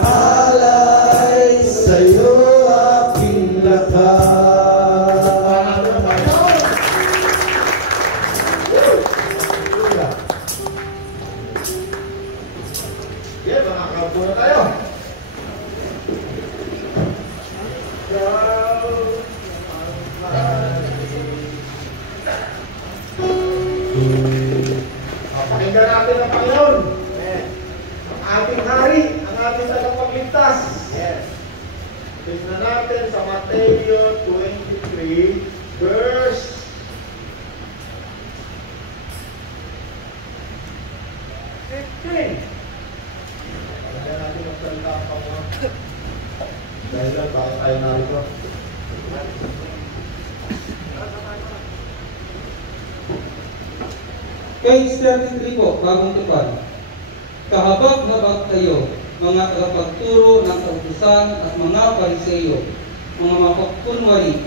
alay sa'yo aking lakas. Okay, makakaupo na tayo. Pakinggan natin ang Panginoon. Ang ating hari, ang ating tagapagligtas. Tignan natin sa Mateo 23, verse 15. Pakinggan natin ang salita ng Panginoon. Dahil lang, bakit tayo narito? Page 33 po, bagong tipan. Kahabag-habag kayo, mga tagapagturo ng kautusan at mga Pariseyo, mga mapagkunwari,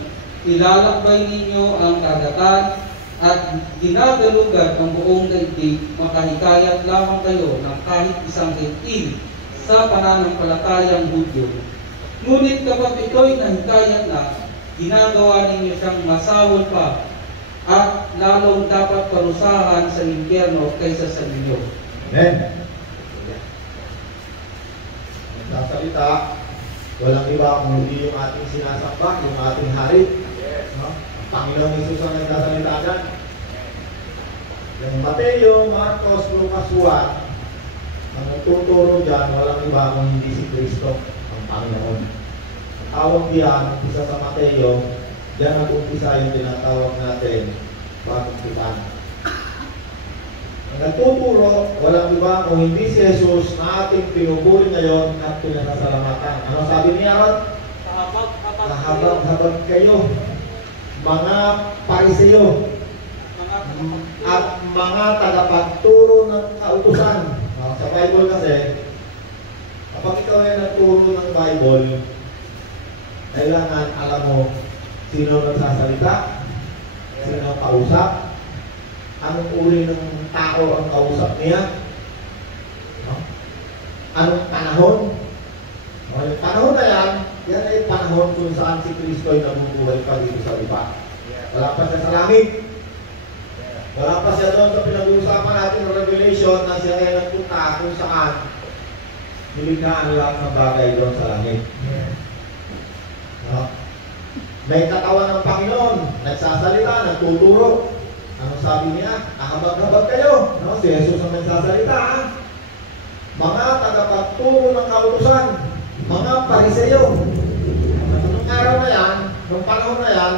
nilalakbay ninyo ang kagatan at ginagalugan ang buong daigdig, makahikayat lamang kayo ng kahit isang hentil sa pananampalatayang Hudyo. Ngunit kapag ito'y nahikayat na, ginagawa ninyo siyang masawol pa at lalong dapat parusahan sa impyerno kaysa sa inyo. Amen. Nagsasalita, walang iba kung hindi yung ating sinasamba, yung ating hari. No? Ang Panginoong Hesus ang nagsasalita dyan. Yung Mateo, Marcos, Lucas, Juan, ang nagtuturo dyan, walang iba kung hindi si Kristo, ang Panginoon. Ang tawag diyan, isa sa Mateo, diyan nag-umpisa yung tinatawag natin bagong tipan. Ang nagtuturo, walang iba kung hindi si Jesus na ating pinupuri ngayon at pinasasalamatan. Ano sabi niya ron? Kahabag-habag kayo, mga Pariseyo, at mga tagapagturo ng kautusan. Sa Bible kasi, kapag ikaw ay nagturo ng Bible, kailangan alam mo sino nagsasalita, sino ang kausap, anong uri ng tao ang kausap niya, no? Anong panahon. Yung panahon na yan ay panahon kung saan si Kristo ay nabubuhay pa dito sa lupa. Wala pa siya sa langit. Wala pa siya doon sa pinag-uusapan natin ng Revelation na siya ay nagpunta kung saan nilikha ang lahat ng bagay doon sa langit. No? May katawan ng Panginoon, nagsasalita, nagtuturo. Ano sabi niya? Kahabag-habag kayo. No? Si Jesus ang nagsasalita. Mga tagapagturo ng kautusan, mga Pariseyo. Nung araw na yan, nung panahon na yan,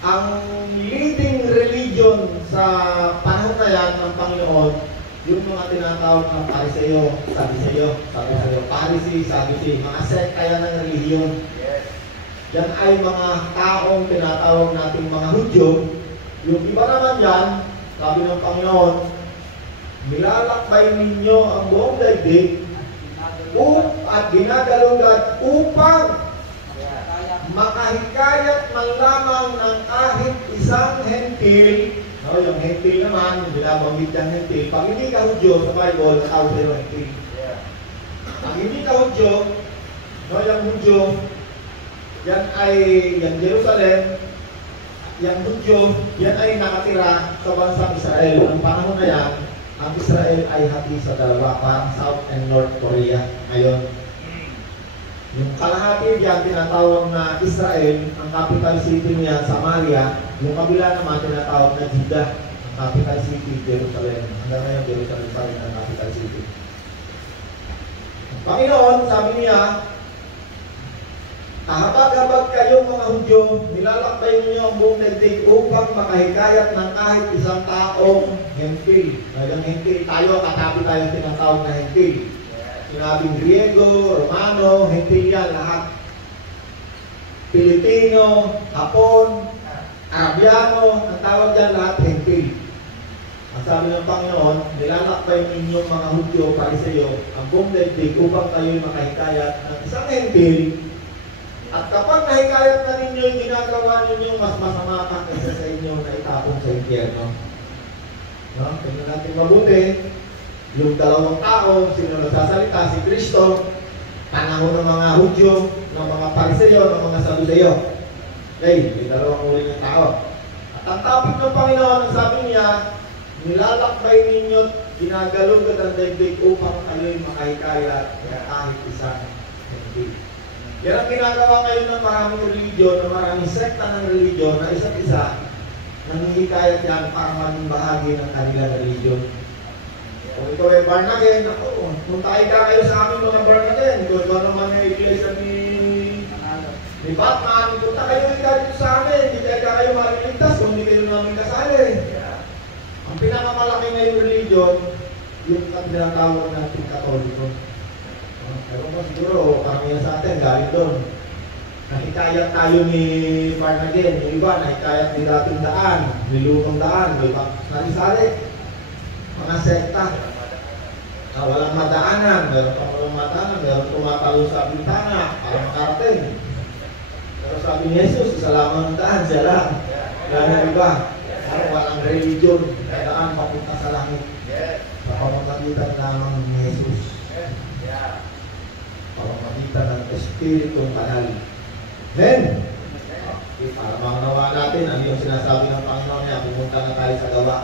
ang leading religion sa panahon na yan ng Panginoon, yung mga tinatawag ng Pariseyo, Sadduceo, Pharisee, Sadducee, mga sekta yan ng religion. Yan ay mga taong tinatawag nating mga Hudyo. Yung iba naman yan, sabi ng Panginoon, nilalakbay ninyo ang buong daigdig at ginagalugad upang makahikayat man lamang ng kahit isang hentil. No, yung hentil naman, yung binabanggit yung hentil. Pag hindi ka Hudyo sa Bible, tawag sa'yo hentil. Pag hindi ka Hudyo, no, yung Hudyo, yan ay yung Jerusalem, yung Hudyo, yan ay nakatira sa bansang Israel. Ang panahon na yan, ang Israel ay hati sa dalawa, parang South and North Korea ngayon. Yung kalahati diyan tinatawag na Israel, ang capital city niya Samaria, yung kabila naman tinatawag na Judah, ang capital city Jerusalem. Hanggang ngayon Jerusalem pa rin ang capital city. Ang Panginoon, sabi niya, kahabag-habag kayo mga Hudyo, nilalakbay ninyo ang buong daigdig upang makahikayat ng kahit isang taong hentil. Ngayon hentil, tayo, katabi tayo tinatawag na hentil. Sinabing Griego, Romano, hentil yan lahat. Pilipino, Hapon, Arabiano, ang tawag dyan lahat hentil. Ang sabi ng Panginoon, nilalakbay ninyong mga Hudyo, Pariseyo, ang buong daigdig upang kayo'y makahikayat ng isang hentil. At kapag nahikayat na ninyo yung ginagawa ninyo, mas masama pa kaysa sa inyo na itapon sa impyerno. No? Tingnan natin mabuti. Yung dalawang tao, sino nagsasalita? Si Kristo, panahon ng mga Hudyo, ng mga Pariseo, ng mga Saduceo. Okay, may dalawang uri ng tao. At ang topic ng Panginoon, ang sabi niya, nilalakbay ninyo't ginagalugad ang daigdig upang kayo'y makahikayat kaya kahit isang hindi. Yan ang ginagawa ngayon ng maraming religion, ng maraming sekta ng religion na isa't isa, nanghihikayat yan para maging bahagi ng kanilang religion. Kung ikaw ay born again, ako, puntahin ka kayo sa aming mga born again. Kung ikaw naman ay iglesia ni Batman, punta kayo dito sa amin, hindi kayo mariligtas kung hindi kayo namin kasali. Ang pinakamalaki ngayong religion, yung tinatawag natin Katoliko. Pero mo siguro, karamihan sa atin, galing doon. Nakikayat tayo ni born again, yung iba, nakikayat ni dating daan, ni lumang daan, may sali-sali. Mga sekta na walang madaanan, meron pang walang madaanan, meron tumatalo sa bintana para makarating. Pero sabi ni Jesus, isa lamang ang daan, siya lang. Yan iba, parang walang religion, daan papunta sa langit. Sa pamamagitan lamang ni Jesus. Pamamagitan ng Espiritong Banal. Then, okay, para maunawa natin ano yung sinasabi ng Panginoon niya, pumunta na tayo sa gawa.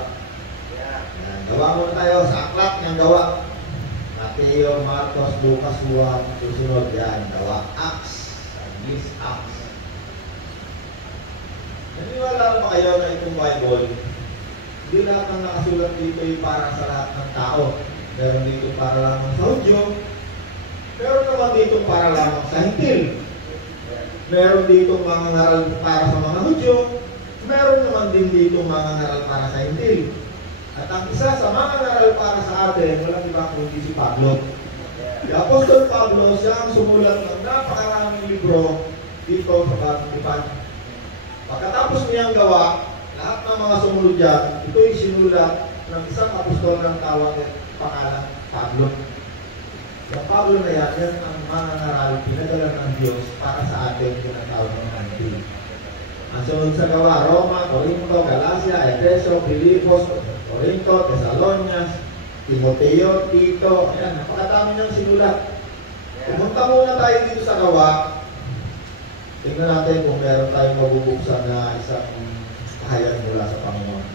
Gawa muna tayo sa aklat ng gawa. Mateo, Marcos, Lucas, Juan, susunod yan. Gawa. Acts. English, Acts. Naniniwala ba kayo na itong Bible, hindi lahat ng nakasulat dito ay para sa lahat ng tao. Meron dito para lamang sa Hudyo. Meron naman dito para lamang sa Hintil. Meron dito mga ngaral para sa mga Hudyo. Meron naman din dito mga ngaral para sa Hintil. At ang isa sa mga ngaral para sa atin, walang iba kundi si Pablo. Si Apostol Pablo, siya ang sumulat ng napakaraming libro dito sa Bagong Tipan. Pagkatapos niyang gawa, lahat ng mga sumunod dyan, ito'y sinulat ng isang apostol ng tawag at pangalan Pablo. Yung Pablo na yan ang mga ngaral pinadala ng Diyos para sa atin tinatawag ng Antil. Ang sunod sa gawa, Roma, Corinto, Galacia, Efeso, Filipos, Corinto, Thessalonians, Timoteo, Tito, ayan, napakadami ng sinulat. Pumunta muna tayo dito sa gawa. Tingnan natin kung meron tayong mabubuksan na isang kahayag mula sa Panginoon.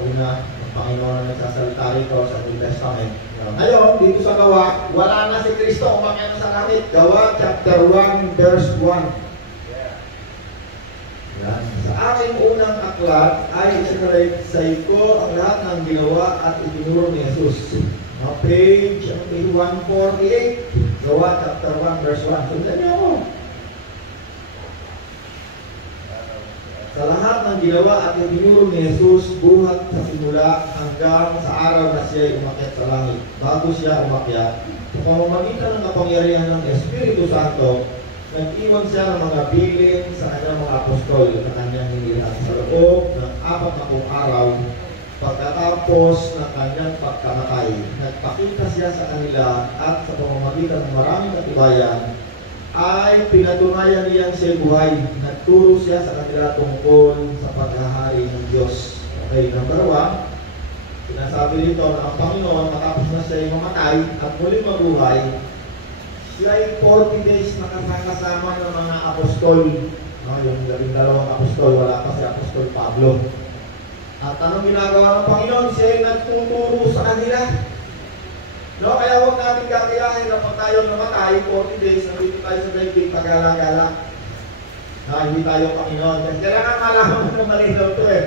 Una, ang Panginoon na nagsasalita rito sa New Testament. Ngayon, dito sa gawa, wala na si Kristo umakyat sa langit. Gawa, chapter 1, verse 1. Yan. Sa aking unang aklat ay isinalaysay ko ang lahat ng ginawa at itinuro ni Jesus. Page 148, gawa chapter 1 verse 1. Sundan niyo ako. Sa lahat ng ginawa at itinuro ni Jesus buhat sa simula hanggang sa araw na siya ay umakyat sa langit. Bago siya umakyat, sa pamamagitan ng kapangyarihan ng Espiritu Santo, nag-iwan siya ng mga bilin sa kanyang mga apostol na kanyang hinilang sa loob ng 40 araw. Pagkatapos ng kanyang pagkamatay, nagpakita siya sa kanila at sa pamamagitan ng maraming katibayan ay pinatunayan niyang siya buhay. Nagturo siya sa kanila tungkol sa paghahari ng Diyos. Okay, number 1, sinasabi dito na ang Panginoon matapos na siya ay mamatay at muling mabuhay, siya ay 40 days nakasama ng mga apostol. Yung 12 apostol, wala pa si Apostol Pablo. At anong ginagawa ng Panginoon? Siya ay nagtuturo sa kanila. No, kaya huwag natin kakayahin na pag tayo namatay, 40 days, nandito tayo sa daigdig, pagala-gala. Hindi tayo Panginoon. Kasi kailangan malaman mo ng malinaw ito eh.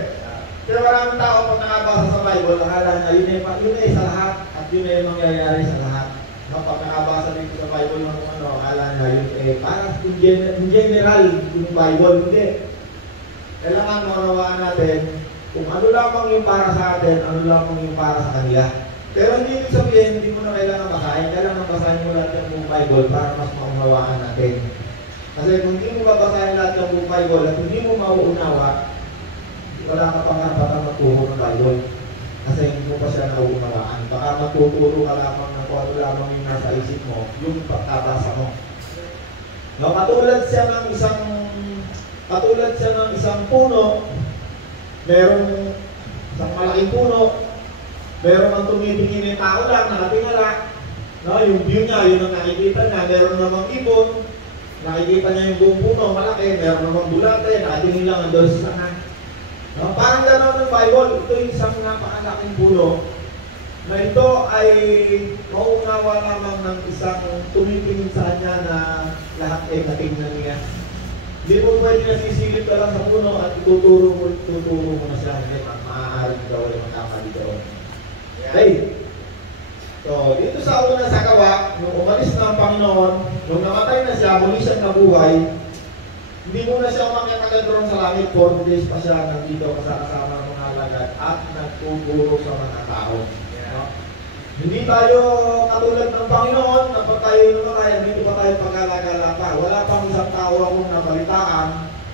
Kaya maraming tao pag nakabasa sa Bible, akala na yun ay sa lahat at yun ay mangyayari sa lahat. Pag nakabasa dito sa Bible ng ano, akala na yun parang in general yung Bible, hindi. Kailangan maunawaan natin kung ano lamang yung para sa atin, ano lamang yung para sa kanila. Pero hindi ibig sabihin, hindi mo na kailangan basahin. Kailangan basahin mo lahat ng buong Bible para mas maunawaan natin. Kasi kung hindi mo babasahin lahat ng buong Bible at hindi mo mauunawa, wala ka pang karapatang magturo ng Bible. Kasi hindi mo pa siya nauunawaan. Baka matuturo ka lamang ng kung ano lamang yung nasa isip mo, yung pagkabasa mo. No, katulad siya ng isang puno, merong isang malaking puno, Meron mang tumitingin yung tao lang, nakatingala. No, yung view niya, yun ang nakikita niya. Meron namang ibon, nakikita niya yung buong puno, malaki. Meron namang bulate, nakatingin lang ang doon sa sana. No, parang gano'n ng Bible. Ito yung isang napakalaking puno na ito ay mauunawa lamang ng isang tumitingin sa kanya na lahat ay natingnan niya. Hindi mo pwede nasisilip ka lang sa puno at tuturo mo na siya. Hindi, maaaring ikaw ay magkamali doon. Okay. So, dito sa una sa gawa, nung umalis na ang Panginoon, nung namatay na siya, muli siyang nabuhay, hindi mo na siya umakyat agad doon sa langit, 40 days pa siya nandito kasama ng mga alagad at nagtuturo sa mga tao. No? Hindi tayo katulad ng Panginoon na pag tayo namatay, dito pa tayo pag-alagala pa. Wala pang isang tao akong nabalitaan,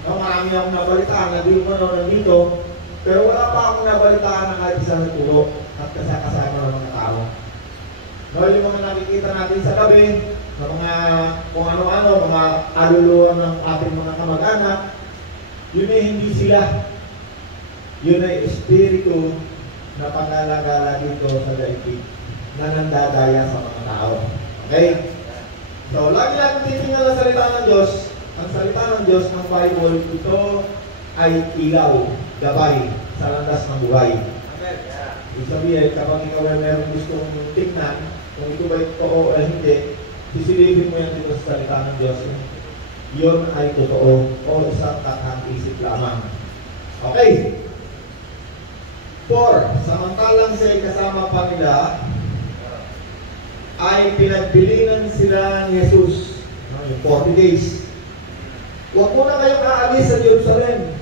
no? Marami akong nabalitaan na di umano nandito, pero wala pa akong nabalitaan na kahit isang nagturo at kasama ng mga tao. No, yung mga nakikita natin sa gabi, ng mga kung ano-ano, mga kaluluwa ng ating mga kamag-anak, yun ay hindi sila. Yun ay espiritu na pag-alagala dito sa daigdig na nandadaya sa mga tao. Okay? So, lagi natin titingnan ang salita ng Diyos. Ang salita ng Diyos ng Bible, ito ay ilaw, gabay sa landas ng buhay. Ibig sabihin, kapag ikaw ay meron gustong tingnan, kung ito ba ito o hindi, sisilipin mo yan dito sa salita ng Diyos. Yun ay totoo o isang tathang isip lamang. Okay. 4. Samantalang siya'y kasama pa nila, ay pinagbilinan sila ni Jesus. Yung 40 days. Huwag muna kayong aalis sa Jerusalem.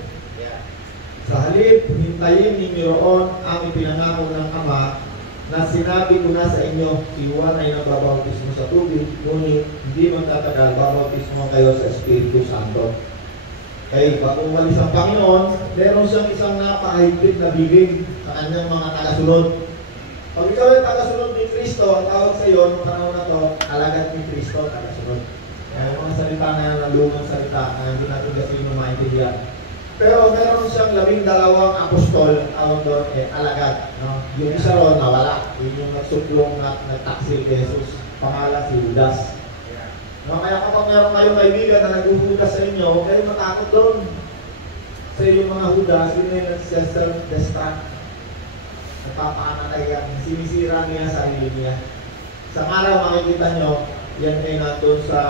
Sa halip, hintayin ninyo roon ang ipinangako ng Ama na sinabi ko na sa inyo, si Juan ay nagbabautismo sa tubig, ngunit hindi magtatagal, babautismo kayo sa Espiritu Santo. Kaya pag umalis ang Panginoon, meron siyang isang napakahigpit na bibig sa kanyang mga tagasunod. Pag ikaw ay tagasunod ni Kristo, ang tawag sa iyo noong panahon na to, alagad ni Kristo, tagasunod. Kaya mga salita na yan, lumang salita, na hindi natin kasi maintindihan. Pero meron siyang 12 apostol, tawag doon, alagad. No? Yung isa ron, nawala. Yun yung nagsuplong na nagtaksil kay Jesus. Pangalan si Judas. No? Kaya kapag meron kayong kaibigan na nag-uhudas sa inyo, huwag kayong matakot doon. Kasi yung mga Judas, yun yung nag-self-destruct. Nagpapakamatay yan. Sinisira niya sa sarili niya. Sa araw, makikita nyo, yan ay nandun sa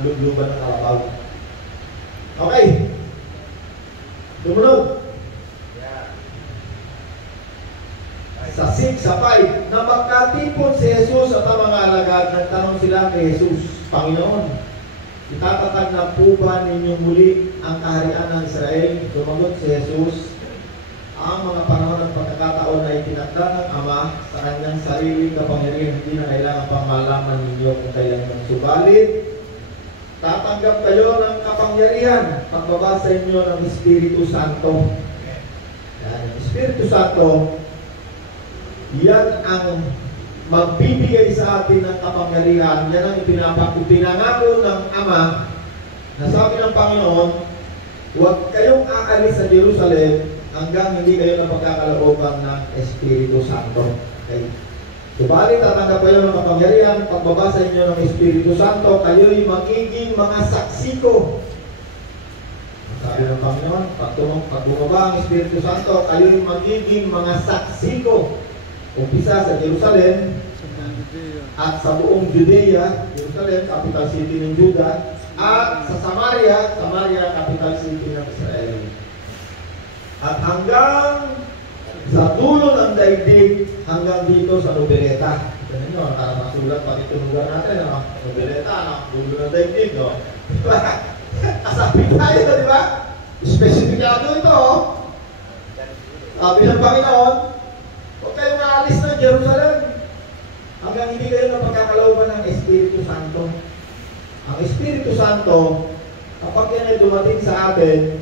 lubluban ng kalabaw. Okay. Sumunod. Sa 6, sa 5, na magkatipon si Jesus at ang mga alagad, nagtanong sila kay Jesus, Panginoon, itatatag na po ba ninyong muli ang kaharian ng Israel? Sumagot si Jesus, ang mga panahon ng pagkakataon na itinakda ng Ama sa kanyang sarili kapangyarihan, hindi na kailangan pang malaman ninyo kung kailan ng subalit. Tatanggap kayo ng kapangyarihan pagbaba sa inyo ng Espiritu Santo. Yan, ang Espiritu Santo, yan ang magbibigay sa atin ng kapangyarihan. Yan ang ipinangako ng Ama na sabi ng Panginoon, huwag kayong aalis sa Jerusalem hanggang hindi kayo napagkakalooban ng Espiritu Santo. Okay? Subalit, tatanggap kayo ng kapangyarihan, pagbabasa inyo ng Espiritu Santo, kayo'y magiging mga saksi ko. Sabi ng Panginoon, pag bumaba ang Espiritu Santo, kayo'y magiging mga saksi ko. Umpisa sa Jerusalem, at sa buong Judea, Jerusalem, capital city ng Juda, at sa Samaria, capital city ng Israel. At hanggang sa dulo ng daigdig, hanggang dito sa Nobeleta. Ganun nyo, nakasulat pati tunugan natin, no? Nobeleta, no? Dulo ng daigdig, no? Diba? Kasabi tayo, di ba? Spesipikado ito, oh. Sabi ng Panginoon, huwag kayong maalis ng Jerusalem hanggang hindi kayo napagkakalooban ng Espiritu Santo. Ang Espiritu Santo, kapag yan ay dumating sa atin,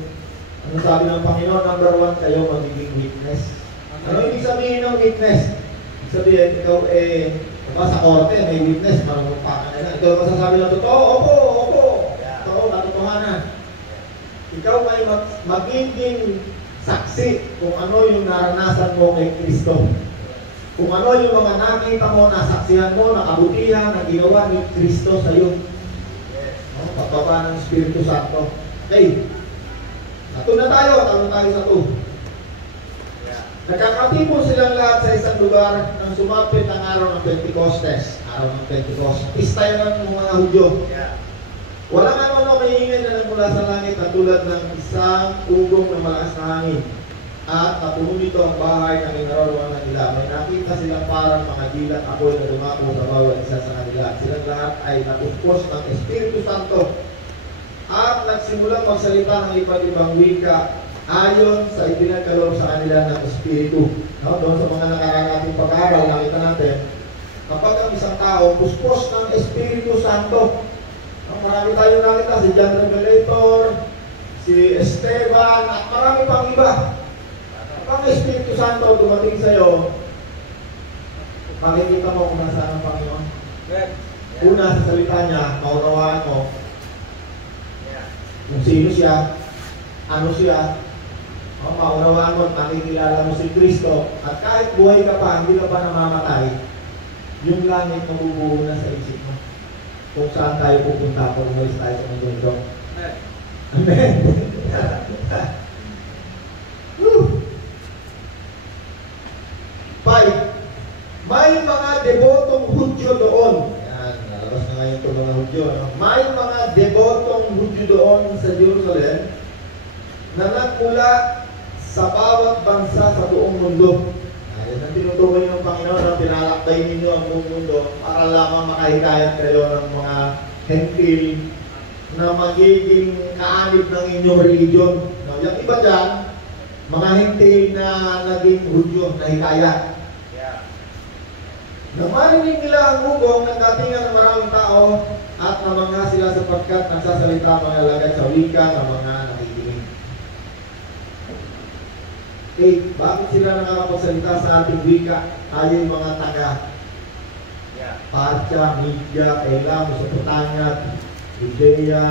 ano sabi ng Panginoon? Number 1, kayo magiging witness. Ano ibig sabihin ng witness? Ibig sabihin, ikaw sa korte, may witness, marunong nila. Ikaw masasabi ng totoo, opo, totoo, katotohanan. Ikaw ay magiging saksi kung ano yung naranasan mo kay Kristo. Kung ano yung mga nakita mo, nasaksihan mo, nakabutihan, na ginawa ni Kristo sa iyo. Pagbaba ng Espiritu Santo. Okay. Nato na tayo sa 2. Nagkakatipon silang lahat sa isang lugar nang sumapit ang araw ng Pentecostes. Araw ng Pentecost. Pista yan ng mga Hudyo. Walang ano may ingay na nagmula sa langit at tulad ng isang ugong na malakas na hangin. At napuno nito ang bahay na kinaroroonan nila. May nakita silang parang mga dilat apoy na dumako sa bawat isa sa kanila. Silang lahat ay napuspos ng Espiritu Santo. At nagsimulang magsalita ng iba't ibang wika ayon sa ipinagkaloob sa kanila ng Espiritu. No? Doon sa mga nakaraan nating pag-aaral, nakita natin, kapag ang isang tao puspos ng Espiritu Santo, marami tayo nakita, si John Revelator, si Esteban, at marami pang iba. Kapag ang Espiritu Santo dumating sa iyo, makikita mo kung nasaan ang Panginoon. Una sa salita niya, maunawaan mo kung sino siya, ano siya, maunawaan mo at makikilala mo si Kristo. At kahit buhay ka pa, hindi ka pa namamatay, yung langit mabubuo na sa isip mo. Kung saan tayo pupunta kung umalis tayo sa mundo. Amen. Five, may mga debotong Hudyo doon. Yan, nalabas na ngayon ito mga Hudyo. May mga debotong Hudyo doon sa Jerusalem na nagmula sa bawat bansa sa buong mundo. Yan ang tinutukoy ng Panginoon na pinalakbay ninyo ang buong mundo para lamang makahikayat kayo ng mga hentil na magiging kaanib ng inyong religion. No, yung iba dyan, mga hentil na naging Hudyo na hikayat. Nang marinig nila ang hugong, nagdatingan ng maraming tao at namangha sila sapagkat nagsasalita mga lagay sa wika ng mga nakikinig. Bakit sila nakakapagsalita sa ating wika? Tayo yung mga taga Partia, Media, Elam, Mesopotamia, Judea,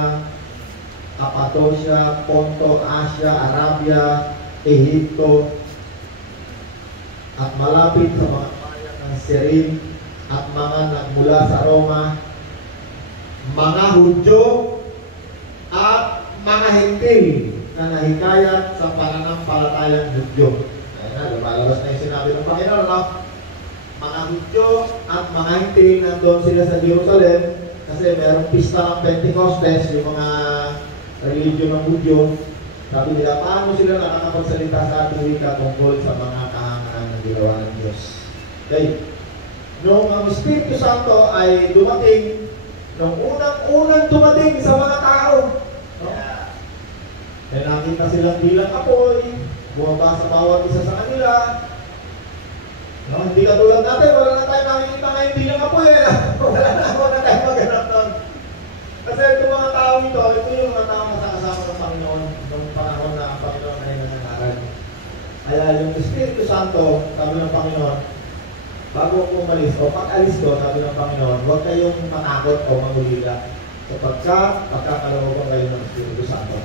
Cappadocia, Ponto, Asia, Arabia, Ehipto, at malapit sa mga bayan ng Syria at mga nagmula sa Roma, mga Hudyo at mga Hentil na nahikayat sa pananampalatayang Hudyo. Ayun na, lumalabas na yung sinabi ng Panginoon, no? Mga Hudyo at mga Hentil nandun sila sa Jerusalem kasi mayroong pista ng Pentecostes, yung mga religion ng Hudyo. Sabi nila, paano sila nakakapagsalita sa ating wika tungkol sa mga kahangahan na ginawa ng Diyos? Okay. Nung ang Espiritu Santo ay dumating, nung unang dumating sa mga tao, no? May nakita silang bilang apoy, bumaba sa bawat isa sa kanila. No? Hindi katulad natin, wala na tayo nakikita ngayon bilang apoy. Wala na tayo maganap nun. Kasi itong mga tao ito yung mga tao na kasama ng Panginoon noong panahon na ang Panginoon ay nangangaral. Kaya yung Espiritu Santo, sabi ng Panginoon, bago ko umalis o pag-alis ko, sabi ng Panginoon, huwag kayong matakot o maguliga sapagkat pagkakalooban kayo ng Espiritu Santo.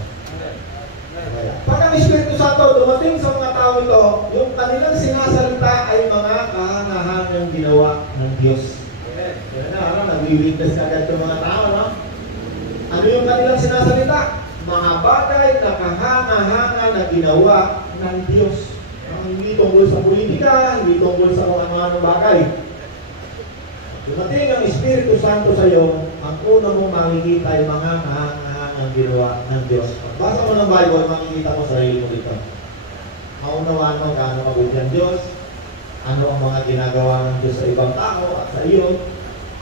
Pag ang Espiritu Santo dumating sa mga tao ito, yung kanilang sinasalita ay mga kahangahan yung ginawa ng Diyos. Kaya na, nag-witness agad yung mga tao, no? Ano yung kanilang sinasalita? Mga bagay na kahanga-hanga na ginawa ng Diyos. Hindi tungkol sa politika, hindi tungkol sa kung ano-anong bagay. Dumating ang Espiritu Santo sa iyo, ang una mong makikita ay mga kahanga-hangang ginawa ng Diyos. Basa mo ng Bible, makikita mo sa sarili mo dito. Maunawaan mo gaano mabuti ang Diyos, ano ang mga ginagawa ng Diyos sa ibang tao at sa iyo,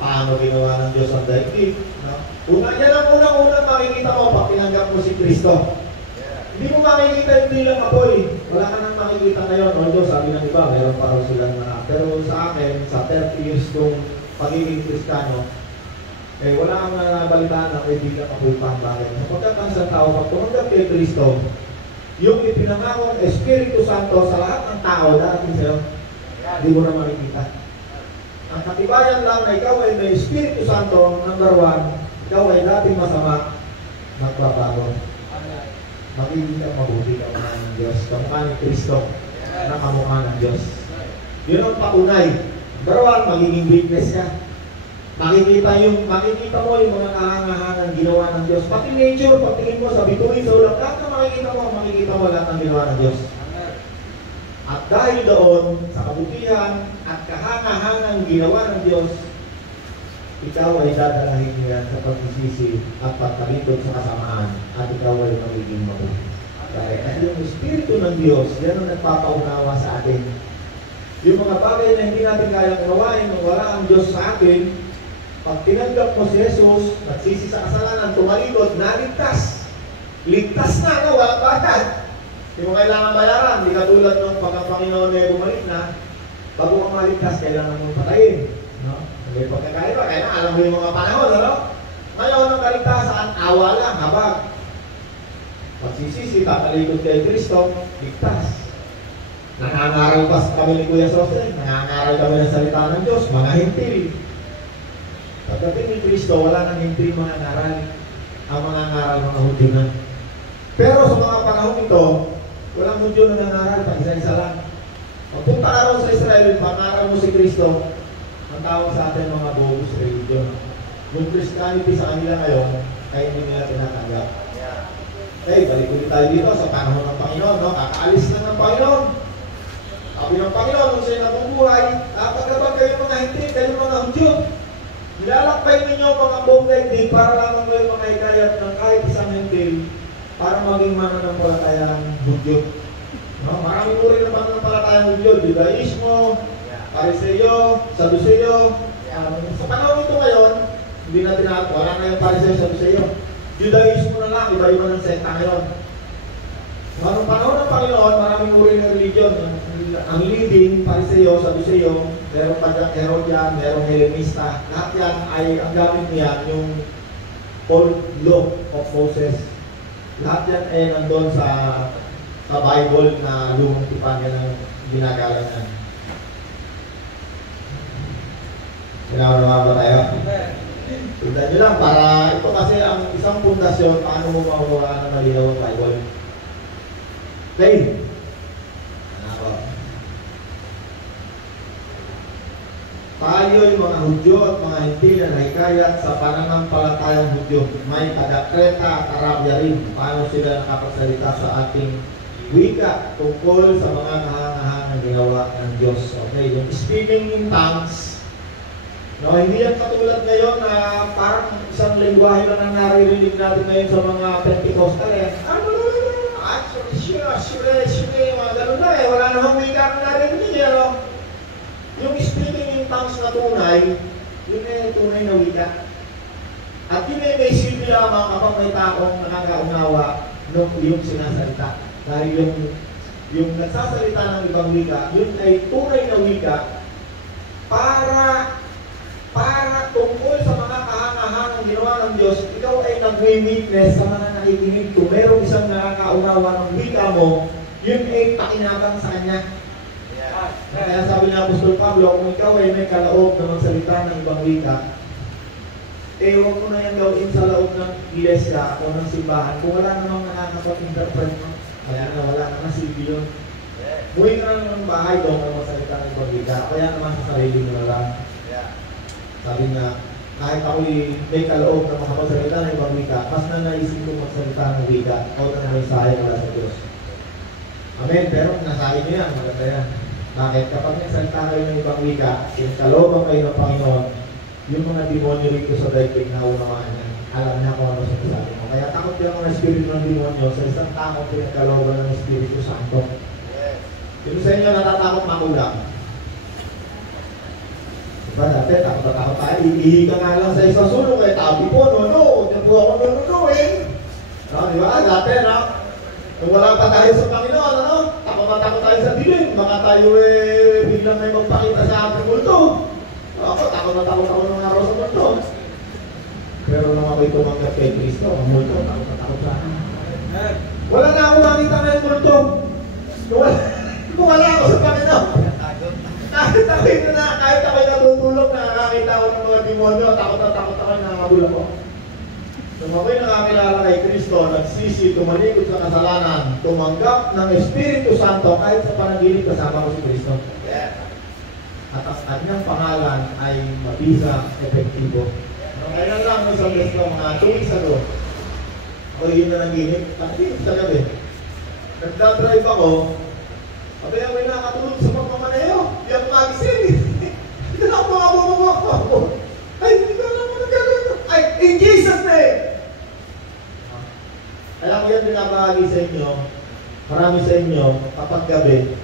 paano ginawa ng Diyos ang daigdig. No? Yan ang unang-unang makikita mo pag pinanggap mo si Kristo. Hindi mo makikita yung bilang apoy. Wala ka nang makikita ngayon. Although sabi ng iba, mayroon pa rin silang mga. Pero sa akin, sa 30 years kong pagiging Kristiyano, wala kang nabalitaan na may bilang apoy pa ang bagay. Sapagkat ang isang tao, pag tumanggap kay Kristo, yung ipinangakong Espiritu Santo sa lahat ng tao, darating sa'yo, hindi mo na makikita. Ang katibayan lang na ikaw ay may Espiritu Santo, number 1, ikaw ay dating masama, magbabago. Magiging mabuti ka mukha ng Diyos. Kamukha ni Kristo na kamukha ng Diyos. Yun ang patunay. Number one, magiging witness ka. Makikita mo yung mga kahangahangan ginawa ng Diyos. Pati nature, pagtingin mo sa bituin, sa ulap, lahat na makikita mo lahat ng ginawa ng Diyos. At dahil doon, sa kabutihan at kahangahangan ginawa ng Diyos, ikaw ay dadalahin niya sa pagsisisi at pagkalipod sa kasamaan at ikaw ay magiging mabuti. Kasi yung Espiritu ng Diyos, yan ang nagpapaunawa sa atin. Yung mga bagay na hindi natin kayang unawain nung wala ang Diyos sa atin, pag tinanggap mo si Jesus, nagsisi sa kasalanan, tumalikod, naligtas. Ligtas na, no? Walang bayad. Hindi mo kailangan bayaran. Hindi katulad nung pag ang Panginoon ay bumalik na, bago kang maligtas, kailangan mong patayin. No? May pagkakaiba, kaya alam mo yung mga panahon, ano? Ngayon ang kaligtasan, awa lang, habag. Pagsisisi, tatalikod kay Kristo, ligtas. Nangangaral pa kami ni Kuya Sosre, nangangaral kami ng salita ng Diyos, mga hintil. Pagdating ni Kristo, wala nang hintil mga ngaral. Ang mga ngaral, mga Hudyo na. Pero sa mga panahon ito, walang Hudyo na nangaral, pag-isa-isa lang. Pagpunta ka ron sa Israel, pangaral mo si Kristo, ang tawag sa atin mga bogus religion. Yung Christianity sa kanila ngayon, kaya hindi nila tinatanggap. Okay, balik ulit tayo dito sa panahon ng Panginoon, no? Kakaalis na ng Panginoon. Sabi ng Panginoon, kung siya'y nabubuhay, dapat kapag kayo mga hindi, kayo mga Hudyo. Nilalakbay ninyo mga buong daigdig para lamang kayo mga hikayat ng kahit isang hintil para maging mananampalatayang Hudyo. No? Maraming uri ng mananampalatayang Hudyo, Judaismo, Pariseo, Saduceo. Sa panahon ito ngayon, hindi natin wala na yung Pariseo, Saduceo. Judaismo na lang, iba-iba ng sekta ngayon. Noong panahon ng Panginoon, maraming uri ng religion. Ang leading, Pariseo, Saduceo, merong Herodian, merong Hellenista. Lahat yan ay, ang gamit niya, yung Old Law of Moses. Lahat yan ay nandun sa Bible na lumang tipan yan ang ginagalang yan. Ginawa ba tayo? Tundan nyo lang, para ito kasi ang isang pundasyon, paano mo makuha ng malinaw ang Bible. Okay. Tayo'y mga Hudyo at mga hintil na nahikayat sa pananampalatayang Hudyo. May taga-Kreta at Arabia rin. Paano sila nakapagsalita sa ating wika tungkol sa mga kahangahangang ginawa ng Diyos. Okay, yung speaking in tongues, no, hindi yan katulad ngayon na parang isang lingwahe lang ang naririnig natin ngayon sa mga Pentecostal eh. Mga ganun na eh. Wala namang wika na naririnig eh. No? Yung speaking in tongues na tunay, yun eh tunay na wika. At yun eh may silbi lamang kapag may taong nakakaunawa nung yung sinasalita. Dahil yung nagsasalita ng ibang wika, yun ay tunay na wika para tungkol sa mga kahangahangang ginawa ng Diyos, ikaw ay nag-witness sa mga nakikinig. Kung merong isang nakakaunawa ng wika mo, yun ay pakinabang sa kanya. Kaya sabi ni Apostol Pablo, kung ikaw ay may kalaob na magsalita ng ibang wika, eh huwag mo na yan gawin sa loob ng iglesia o ng simbahan. Kung wala namang nakakapag-interpret mo, kaya na wala naman silbi yun. Buhay ka na ng bahay doon kung magsalita ng ibang wika, kaya naman sa sarili mo na lang. Sabi nga, kahit ako'y may kaloob na makapagsalita ng ibang wika, mas na naisip ko magsalita ng wika o na may sahay mula sa Diyos. Amen. Pero nasabi niyo yan, maganda yan. Bakit? Kapag nagsalita kayo ng ibang wika, kalooban kayo ng Panginoon, yung mga demonyo rito sa daigdig na unawaan niya, alam niya kung ano sa sabi mo. Kaya takot yung mga espiritu ng demonyo sa isang takot pinagkalooban ng Espiritu Santo. Yung sa inyo natatakot makulang. Diba dati, takot tayo, iihi ka nga lang sa isang sulong, eh, tabi po, no, yan po ako nununuin. No, diba? Dati, no? Kung wala pa tayo sa Panginoon, ano? Takot tayo sa dilim, baka tayo biglang may magpakita sa ating multo. Ako, takot ako nung araw sa multo. Pero nung ako'y tumanggap kay Kristo, ang multo, takot sa akin. Wala na ako makita na yung multo. Kung wala ako sa Panginoon. Kahit ako'y natutulog, nakakita ako ng mga demonyo, takot ako, nakakabula ko. Nung ako'y nakakilala kay Kristo, nagsisi, tumalikod sa kasalanan, tumanggap ng Espiritu Santo kahit sa panaginip kasama ko si Kristo. at ang kanyang pangalan ay mabisa epektibo. Kailan lang no, sa gusto mga 2 weeks ago, ako yun na naginip, sa gabi. Nagdadrive ako, sabi ako may nakatulog sa pagmamaneho, di ako magising. Hindi na ako. Ay, hindi ko alam mo nagagawin ko. Ay, in Jesus' name! Alam ko yan binabahagi sa inyo, marami sa inyo, kapag gabi,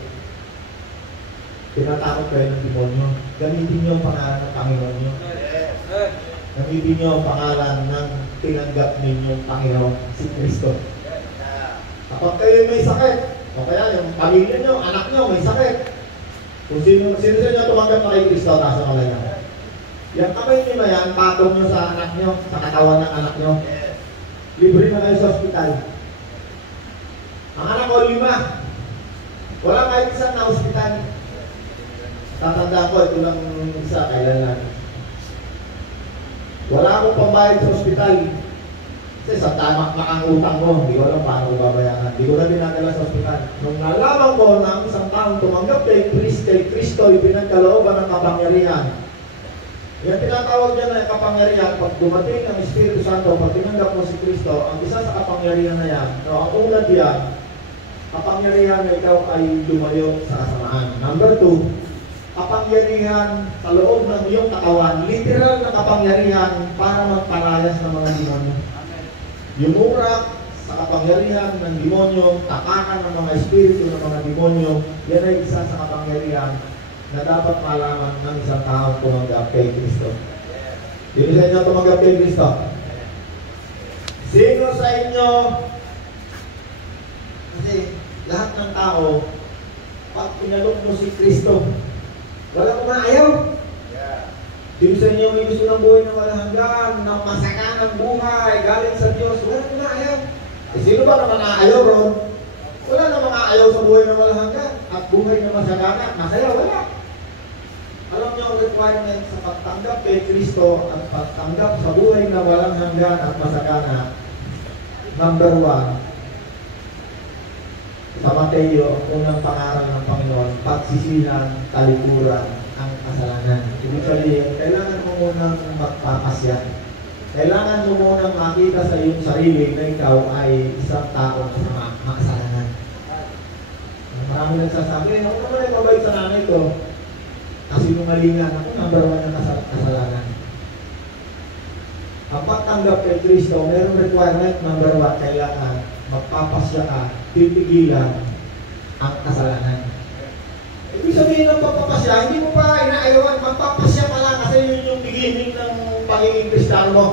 tinatakot kayo ng demonyo. Gamitin niyo ang pangalan ng Panginoon niyo. Gamitin niyo ang pangalan ng tinanggap ninyong Panginoon, si Kristo. Kapag kayo may sakit, o kaya yung pamilya niyo, anak niyo may sakit, kung sino sa inyo tumanggap na kay Kristo, nasa kamay niya. Yung kamay niyo na yan, patong niyo sa anak niyo, sa katawan ng anak niyo. Libre na kayo sa ospital. Ang anak ko 5. Wala kahit isang na ospital. Tatandaan ko, ito lang isa, kailan lang. Wala akong pambayad sa ospital. Kasi sa tamak na ang utang ko, hindi ko alam paano ko babayaran. Hindi ko na dinadala sa ospital. Nung nalaman ko na ang isang taong tumanggap kay Kristo, ipinagkalooban ng kapangyarihan. Yan tinatawag niya na kapangyarihan. Pag dumating ang Espiritu Santo, pag tinanggap mo si Kristo, ang isa sa kapangyarihan na yan, no, ang unad yan, kapangyarihan na ikaw ay lumayo sa kasamaan. Number 2, kapangyarihan sa loob ng iyong katawan, literal na kapangyarihan para magpalayas ng mga demonyo. Yumurak sa kapangyarihan ng demonyo, takakan ng mga espiritu ng mga demonyo, yan ay isa sa kapangyarihan na dapat malaman ng isang tao tumanggap kay Kristo. Sino sa inyo tumanggap kay Kristo? Sino sa inyo? Kasi lahat ng tao, pag pinalok mo si Kristo, wala kong maayaw. Sino sa inyo may gusto ng buhay na walang hanggan, na masaka ng buhay, galing sa Diyos, wala kong maayaw. Sino ba naman aayaw, Ron? Wala namang aayaw sa buhay na walang hanggan at buhay na masagana, masaya, wala. Alam niyo ang requirement sa pagtanggap kay Kristo at pagtanggap sa buhay na walang hanggan at masagana. Number 1, sa Mateo, unang pangaral ng Panginoon, pagsisilang, talikuran, ang kasalanan. Ibig sabihin, kailangan mo munang magpapasya. Kailangan mo munang makita sa iyong sarili na ikaw ay isang taong makasalanan. Marami nagsasabi, ako naman ay mabait sa nanay ko. Kasi numalingan ako, number 1 na kasalanan. Ang pagtanggap kay Kristo, mayroong requirement, number 1, kailangan magpapasya ka, pipigilan ang kasalanan. Ibig sabihin ng pagpapasya, hindi mo pa inaayawan, magpapasya pa lang kasi yun yung beginning ng pagiging Kristiyano mo.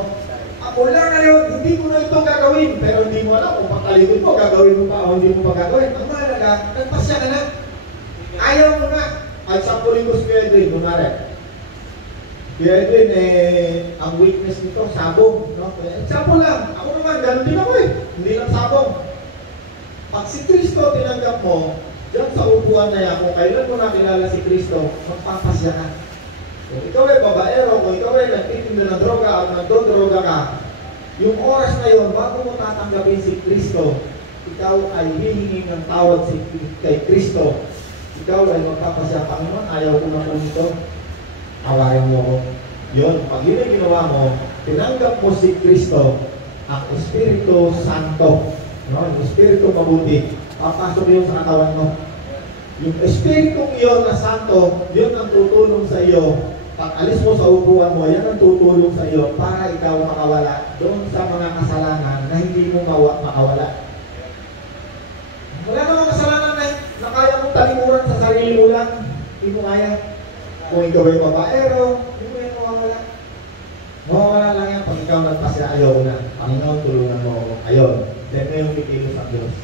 Ako lang ngayon, hindi mo na ito gagawin, pero hindi mo alam kung pagkalikod mo, gagawin mo pa o hindi mo pa gagawin. Ang mahalaga, nagpasya ka na. Ayaw mo na. At sampulin ko si Kuya Edwin, kunwari. Kuya Edwin, ang weakness nito, sabong. No? Sabong lang. Ako naman, gano'n din ako Hindi lang sabong. Pag si Kristo tinanggap mo, diyan sa upuan na yan, kung kailan mo nakilala si Kristo, magpapasya ka. Kung ikaw ay babaero, kung ikaw ay nagtitinda ng droga at nagdodroga ka, yung oras na yun, bago mo tatanggapin si Kristo, ikaw ay hihingi ng tawad kay Kristo. Ikaw ay magpapasya, Panginoon, ayaw ko na po nito. Awarin mo ko. Yun, pag yun ay ginawa mo, tinanggap mo si Kristo, ang Espiritu Santo. No? Yung Espiritu mabuti, papasok yun sa katawan mo. Yung Espiritu yun na Santo, yun ang tutulong sa iyo. Pag alis mo sa upuan mo, yan ang tutulong sa iyo para ikaw makawala doon sa mga kasalanan na hindi mo makawala. Wala namang kasalanan na kaya mong talikuran sa sarili mo lang. Hindi mo kaya. Kung ikaw ay babaero, hindi mo yan mawawala. Mawawala lang yan pag ikaw nagpasya, ayaw na. Panginoon, tulungan mo ako. Ayun. Then ngayon kikilos ang Diyos.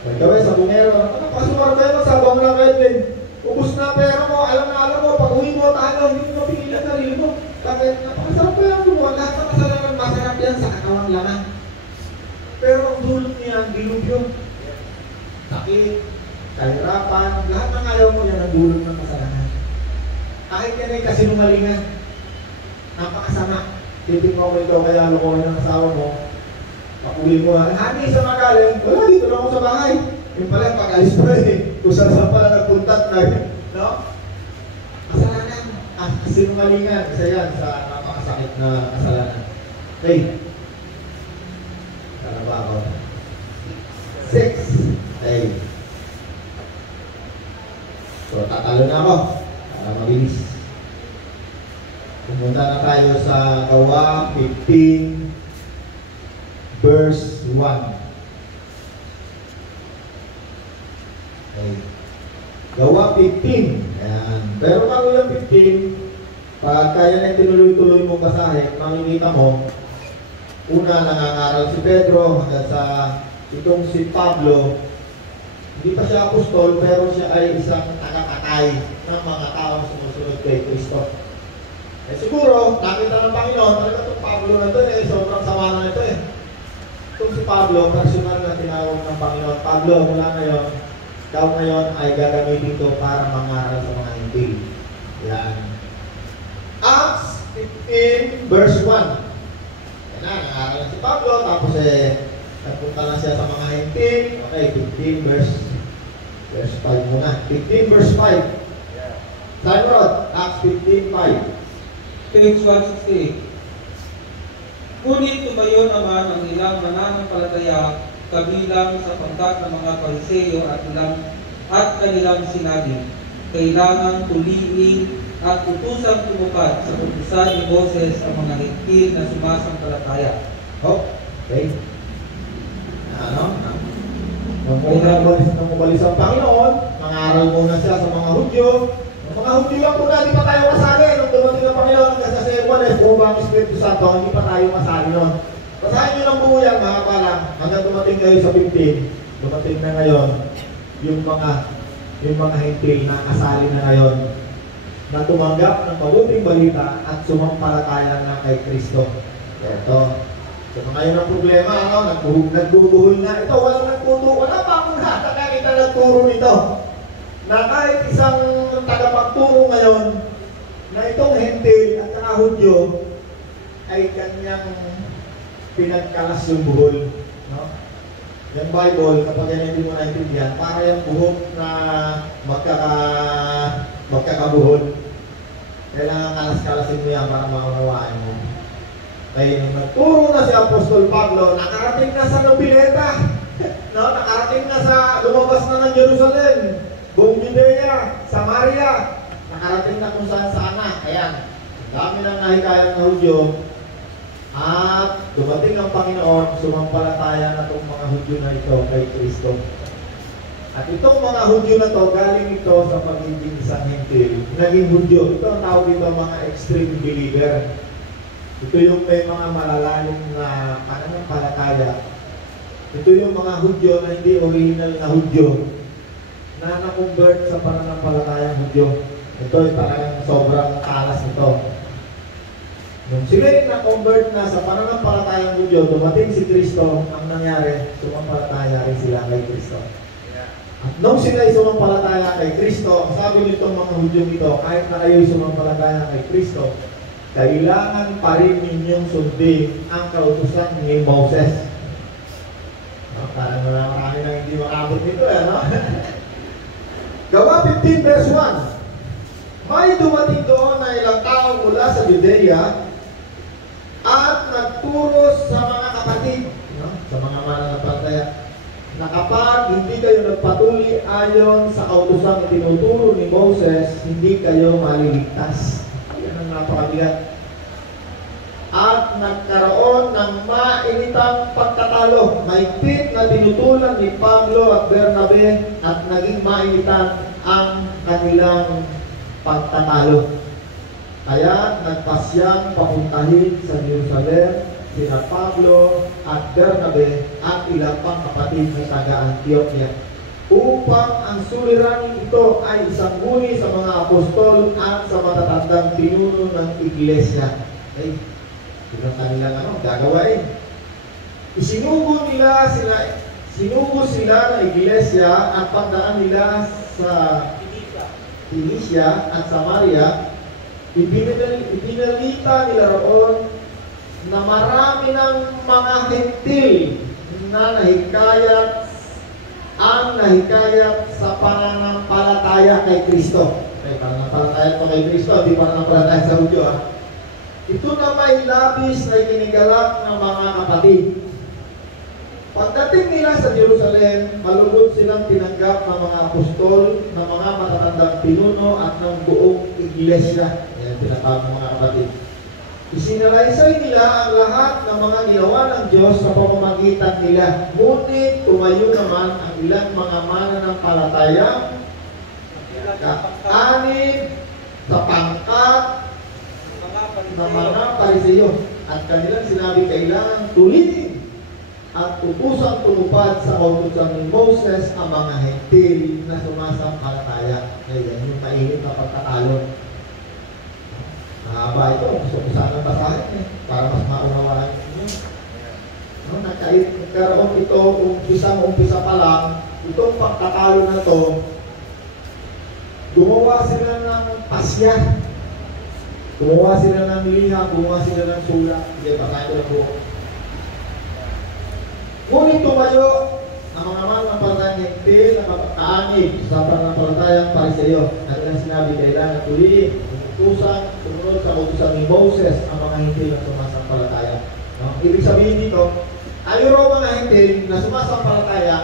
Kung ikaw ay sabongero, pasumar kayo, sabong lang kayo din. Ubus na pera mo, alam mo, pag uwi mo, tayo, hindi mo mapigilan sarili mo. Bakit? Napakasarap pa yan mo. Lahat ng kasalanan, masarap yan sa katawang laman. Pero ang dulot niyan, dilubyo. Sakit, kahirapan, lahat ng ayaw mo yan ang dulot ng kasalanan. Kahit yan ay kasinungalingan, napakasama. Titignan mo ikaw kaya lukuhin ng asawa mo, pakuwi mo, hani sa magaling, wala, dito lang ako sa bahay. Yung pala, pag-alis mo kung saan pala nagpuntat na, no? Kasalanan sinungalingan. Isa yan sa napakasakit na kasalanan. Okay. Kala ba ako? 6. Okay. So, tatalo na ako para mabilis. Pumunta na tayo sa Gawa 15 verse 1. Okay. Gawa 15. Ayan. Pero bago yung 15, pag kaya na tinuloy-tuloy mong basahin, makikita mo, una nangangaral si Pedro hanggang sa itong si Pablo. Hindi pa siya apostol, pero siya ay isang tagapatay ng mga taong sumusunod kay Kristo. Eh siguro, nakita ng Panginoon, talaga itong Pablo na ito sobrang sama na ito Itong si Pablo, personal na tinawag ng Panginoon. Pablo, mula ngayon, ikaw ngayon ay gagamitin ko para mangaral sa mga hindi. Yan. Acts 15 verse 1. Yan na, nangaral na si Pablo, tapos nagpunta na siya sa mga hindi. Okay, 15 verse 5 muna. 15 verse 5. Simon, Acts 15:5. Page 168. Ngunit tumayo naman ang ilang mananampalataya kabilang sa pangkat ng mga Pariseo at kanilang sinabi, kailangan tuliin at utusang tumupad sa utusan ni Moses ang mga higpit na sumasampalataya. Okay. Nung umalis ang Panginoon, mangaral muna siya sa mga Hudyo. Mga Hudyo lang muna, hindi pa tayo kasali. Nung dumating ang Panginoon hanggang sa Sebones, bumaba ang Espiritu Santo, hindi pa tayo kasali nun. Basahin nyo lang buo yan, mga pala. Hanggang dumating kayo sa 15, dumating na ngayon yung mga hintil na kasali na ngayon na tumanggap ng mabuting balita at sumampalataya na kay Kristo. Ito. So ngayon ang problema, nagbubuhol na. Ito, walang nagtuturo. Wala pa akong nakakita nagturo nito. Na kahit isang tagapagturo ngayon na itong hintil at saka Hudyo ay kanyang pinagkalas yung buhol. No? Yung Bible, kapag yan hindi mo naintindihan, para yung buhok na magkakabuhol. Kailangan kalas-kalasin mo yan para maunawaan mo. Kaya nung nagturo na si Apostol Pablo, nakarating na sa Nobileta. No? Nakarating na sa, lumabas na ng Jerusalem, buong Judea, Samaria, nakarating na kung saan na. Kaya, dami ng nahikayang na Hudyo. At dumating ang Panginoon, sumampalataya na itong mga Hudyo na ito kay Kristo. At itong mga Hudyo na ito, galing ito sa pagiging isang hintil. Naging Hudyo. Ito ang tawag dito mga extreme believer. Ito yung may mga malalalim na pananampalataya. Ito yung mga Hudyo na hindi original na Hudyo na na-convert sa pananampalatayang Hudyo. Ito ay parang sobrang talas nito. Nung sila yung na-convert na sa pananampalatayang Hudyo, dumating si Kristo, ang nangyari, sumampalataya rin sila kay Kristo. At nung sila ay sumampalataya kay Kristo, sabi nitong mga Hudyo ito, kahit na kayo'y sumampalataya kay Kristo, kailangan pa rin ninyong sundin ang kautusan ni Moses. No? Parang marami na hindi makabot nito no? Gawa 15 verse 1. May dumating doon na ilang tao mula sa Judea at nagturo sa mga kapatid, no? Sa mga mananampalataya, na kapag hindi kayo nagpatuloy ayon sa kautusan na tinuturo ni Moses, hindi kayo maliligtas. Yan ang napakabigat. At nagkaroon ng mainitang pagtatalo. Mahigpit na tinutulan ni Pablo at Bernabe at naging mainitan ang kanilang pagtatalo. Kaya nagpasyang papuntahin sa Jerusalem sina Pablo at Bernabe at ilang pang kapatid na taga-Antioquia upang ang suliraning ito ay isangguni sa mga apostol at sa matatandang pinuno ng iglesia. Okay? Yung kanilang gagawain. Sinugo sila ng iglesia at pagdaan nila sa Phoenicia at Samaria. Ibinalita nila roon na marami ng mga hentil na nahikayat sa pananampalataya kay Kristo. Okay, pananampalataya ko kay Kristo, di pananampalataya sa Hudyo. Ito na may labis na kinigalak ng mga kapatid. Pagdating nila sa Jerusalem, malugod silang tinanggap ng mga apostol, ng mga matatandang pinuno at ng buong iglesia. Yan tinatawag ng mga kapatid. Isinalaysay nila ang lahat ng mga ginawa ng Diyos sa pamamagitan nila. Ngunit tumayo naman ang ilang mga mananampalataya, kaanib sa pangkat ng mga Pariseyo, at kanilang sinabi kailangan tuloy at upusang tumupad sa kautusan ni Moses ang mga hentil na sumasampalataya. Ayan yung mainit na pagkatalon. Mahaba ito, gusto ko sana basahin para mas maunawaan nyo. No, nagkaroon ito, umpisa pa lang, itong pagkatalon na to, gumawa sila ng pasya. Gumawa sila ng liha, gumawa sila ng sulat. Sige, basahin ko lang po. Ngunit tumayo ang mga mananampalatayang hentil na kaanib sa pananampalatayang Pariseyo. At ilang sinabi, kailangan tuloy, utusan, sumunod sa utusan ni Moses ang mga hentil na sumasampalataya. No? Ibig sabihin dito, tayo raw mga hentil na sumasampalataya,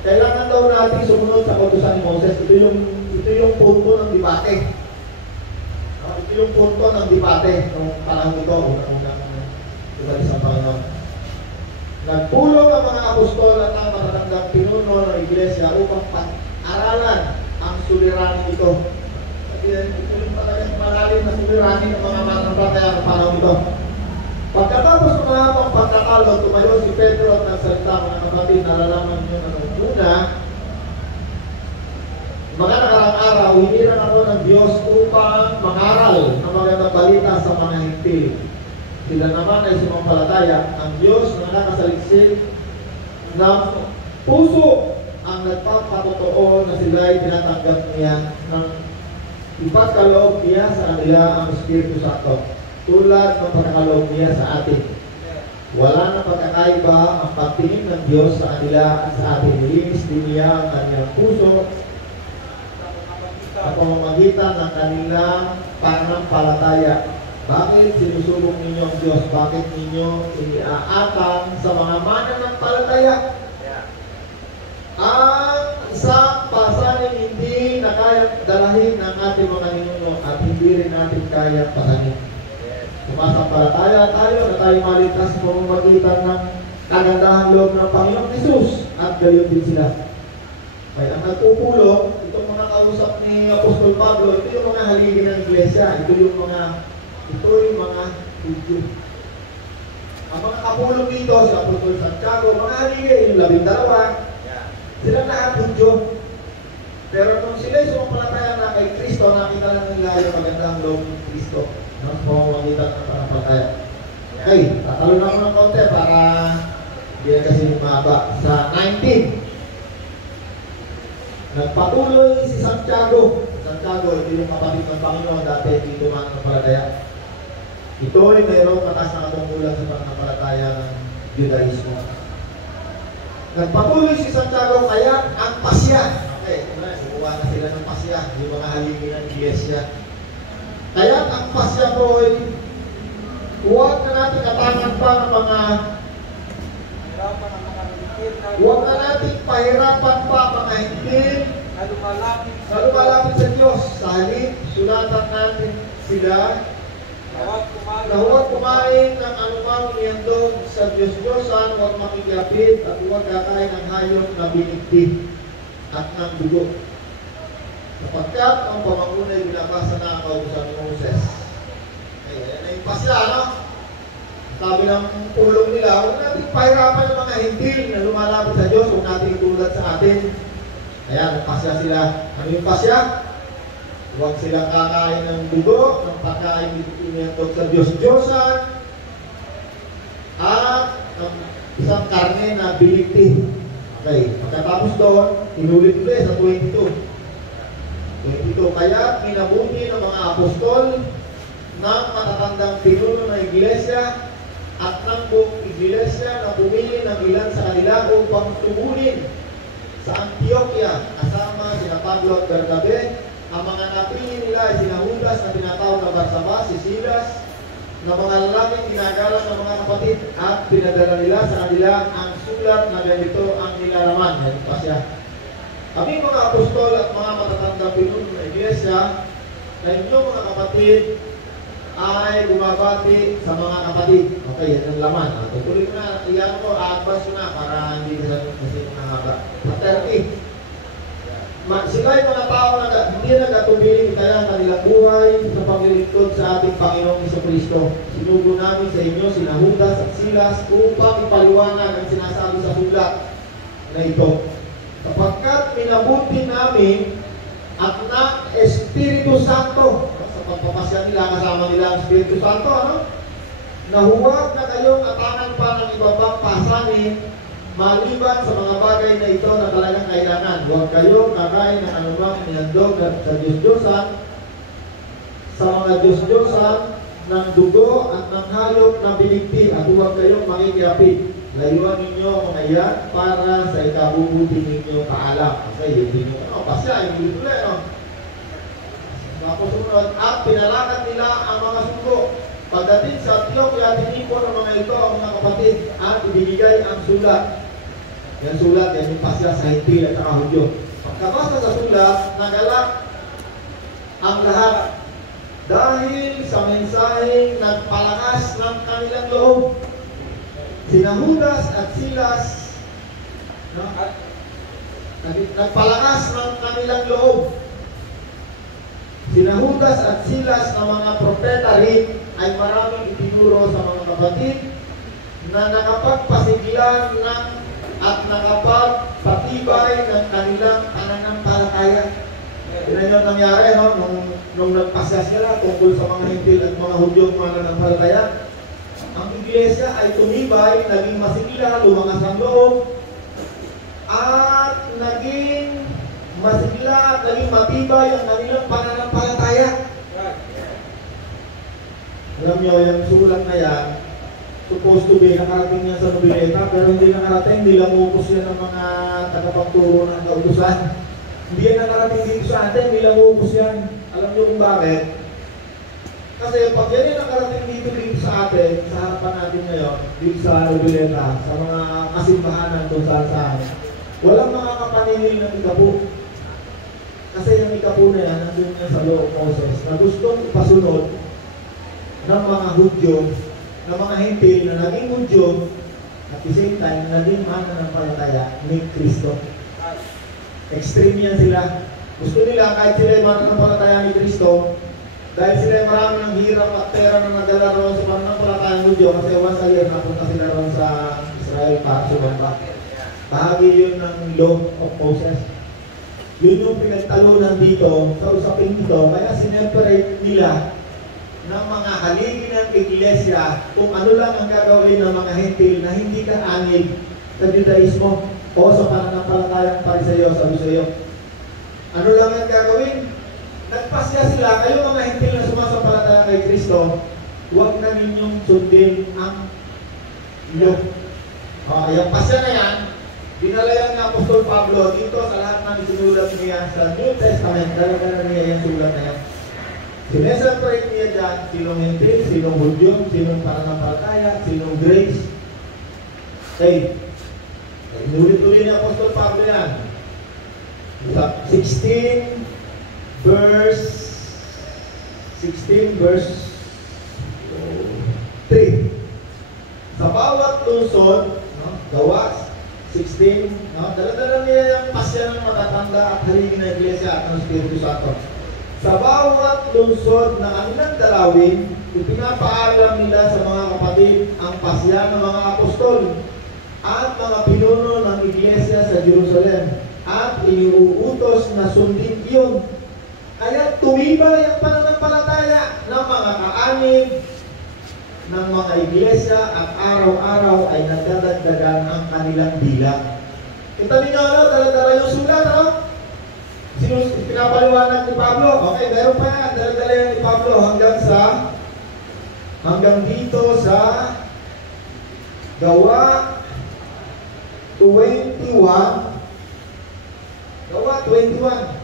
kailangan daw natin sumunod sa utusan ni Moses. Ito yung punto ng debate. No? Ito yung punto ng debate nung panahon ito, unang-unang ibalis ang Panginoon. Nagpulong ang mga apostol at ang matatandang pinuno ng iglesia upang pag-aralan ang suliranin ito. Ito yung malalim na suliranin ng mga mananampalataya ng panahon ito. Pagkatapos ng mga habang pagkakalo, tumayo si Pedro at nagsalita, mga kapatid, nalalaman niyo na nung una, mga nakarang araw, hiniran ako ng Diyos upang mangaral ng magandang balita sa mga hentil. Sila naman ay sumampalataya. Ang Diyos na nakasaliksik ng puso ang nagpapatotoo na sila ay tinatanggap niya ng ipagkaloob niya sa kanila ang Espiritu Santo, tulad ng pagkakaloob niya sa atin. Wala na pagkakaiba ang pagtingin ng Diyos sa kanila at sa atin. Nilinis din niya ang kanyang puso sa pamamagitan ng kanilang pananampalataya. Bakit sinusubok ninyo ang Diyos? Bakit ninyo iniaatang sa mga mananampalataya? Ang isang pasanin hindi na kayang dalahin ng ating mga ninuno at hindi rin natin kayang pasanin. Sumasampalataya tayo na tayo maligtas sa pamamagitan ng kagandahan loob ng Panginoong Hesus at gayon din sila. Kaya ang nagpupulong, itong mga kausap ni Apostol Pablo, ito yung mga haligi ng iglesia, ito yung mga Hudyo. Ang mga kapulong dito, si Apostol Santiago, mga haligi, yung 12, sila lahat Hudyo. Pero kung sila ay sumampalataya na kay Kristo, nakita lang nila yung magandang loob ni Kristo. Sa pamamagitan ng pananampalataya. Okay, tatalo na ako ng konti para hindi yan kasi mahaba. Sa 19, nagpatuloy si Santiago. Santiago, ito yung kapatid ng Panginoon, dati dito mananampalataya. Ito ay mayroong mataas na katungkulan sa pananampalataya ng Judaismo. Nagpatuloy si Santiago, kaya ang pasya. Okay, subukan na sila ng pasya, yung mga haligi ng iglesia. Kaya ang pasya ko ay huwag na natin katangan pa ng mga huwag na natin pahirapan pa mga hentil na lumalapit sa Diyos. Sa halip, sulatan natin sila na huwag kumain ng anumang niyandog sa Diyos-Diyosan, huwag makikiapit at huwag kakain ng hayop na binigti at ng dugo. Sapagkat ang pamangunay binabasa na ang kautusan ni Moses. Ayan na yung pasya, no? Sabi ng pulong nila, huwag natin pahirapan ng mga hentil na lumalapit sa Diyos, huwag natin itulad sa atin. Ayan, nagpasya sila. Ano yung pasya? Huwag silang kakain ng dugo, ng pagkain iniyantog sa Diyos-Diyosan, at ng isang karne na biligti. Okay, pagkatapos doon, inulit ulit sa 22. Kaya minabuti ng mga apostol ng matatandang pinuno ng iglesia at ng buong iglesia na pumili ng ilan sa kanila upang tumulin sa Antioquia kasama sina Pablo at Bernabe ang mga napili nila ay sina Judas na tinatawag na Barsabas, si Silas, na mga lalaking ginagalang ng mga kapatid, at pinadala nila sa kanila ang sulat na ganito ang nilalaman. Yan pa siya. Kami mga apostol at mga matatandang pinuno ng iglesia na inyong mga kapatid ay bumabati sa mga kapatid. Okay, yan ang laman. Tutuloy ko na, iyan ko, a-advance ko na para hindi kasi mahaba. 30. Sila ay mga tao na hindi nagatubiling kaya ang kanilang buhay sa paglilingkod sa ating Panginoong Jesucristo. Sinugo namin sa inyo sina Judas at Silas upang ipaliwanag ang sinasabi sa sulat na ito. Sapagkat minabuti namin at ng Espiritu Santo, sa pagpapasya nila kasama nila ang Espiritu Santo, na huwag na kayong atangan pa ng iba pang pasanin maliban sa mga bagay na ito na talagang kailangan. Huwag kayong kakain ng anumang nihandog sa Diyos-Diyosan, sa mga Diyos-Diyosan ng dugo at ng hayop na binigti, at huwag kayong makikiapid. Layuan ninyo ang mga iyan para sa ikabubuti ninyo kaalam. Okay, yun din yung pasya, yung ulit-ulit, Tapos sunod, at pinalakad nila ang mga sugo. Pagdating sa Antioquia, tinipon ang mga ito ang mga kapatid at ibinigay ang sulat. Yan sulat, yan yung pasya sa Hintil at saka Hudyo. Pagkabasa sa sulat, nagalak ang lahat dahil sa mensaheng nagpalakas ng kanilang loob. Sina Judas at Silas, nagpalakas ng kanilang loob. Sina Judas at Silas na mga propeta rin ay maraming itinuro sa mga kapatid na nakapagpasiglan at nakapagpatibay ng kanilang pananampalataya. Yan yung nangyari, nung nagpasya sila tungkol sa mga Hintil at mga Hudyong mananampalataya. Ang iglesia ay tumibay, naging masigla, lumangas ang loob, at naging masigla at naging matibay ang kanilang pananampalataya. Alam nyo, yung sulat na yan, supposed to be nakarating yan sa nobileta, pero hindi nakarating, hindi lang upos yan ng mga tagapagturo ng kautusan. Hindi yan nakarating dito sa atin, hindi lang upos yan. Alam nyo kung bakit? Kasi pag yan yung nakarating dito sa atin, sa harapan natin ngayon, dito sa nobileta, sa mga kasimbahanan kung saan, walang makakapaningil ng ikapu. Kasi yung ikapu na yan, nandun yan sa law of Moses, na gustong ipasunod ng mga Hudyo, ng mga Hintil na naging Hudyo, at the same time, naging mananampalataya ni Kristo. Extreme yan sila. Gusto nila kahit sila yung mananampalataya ni Kristo, dahil sila yung marami ng hirap at pera na nagdala roon sa mananampalataya ng Hudyo, kasi once a year napunta sila roon sa Israel para sumamba. Bahagi yun ng law of Moses. Yun yung pinagtalunan dito sa usapin dito, kaya sineperate nila ng mga haligi ng iglesia kung ano lang ang gagawin ng mga Hintil na hindi kaanib sa Judaismo o sa pananampalatayang Pariseo, sabi sa iyo. Ano lang ang gagawin? Nagpasya sila, kayo mga Hintil na sumasampalataya kay Kristo, huwag na ninyong sundin ang law. Yung pasya na yan, dinala yan ng Apostol Pablo dito sa lahat ng sinulat niya sa New Testament, dala-dala niya yung sulat na yan. Sineseparate niya dyan, sinong Hintil, sinong Hudyo, sinong pananampalataya, sinong grace. Okay. Inulit-ulit ni Apostol Pablo yan. 16 verse 3. Sa bawat lungsod, gawas, 16, dala-dala niya yung pasya ng matatanda at haligi ng iglesia at ng Espiritu Santo. Sa bawat lungsod na kanilang dalawin, ipinapaalam nila sa mga kapatid ang pasya ng mga apostol at mga pinuno ng iglesia sa Jerusalem at iniuutos na sundin iyon. Kaya tumibay ang pananampalataya ng mga kaanib ng mga iglesia at araw-araw ay nagdadagdagan ang kanilang bilang. Kita ninyo, dala-dala yung sulat, pinapaliwanag ni Pablo. Okay, meron pa yan. Dala-dala yan ni Pablo hanggang dito sa Gawa 21. Gawa 21.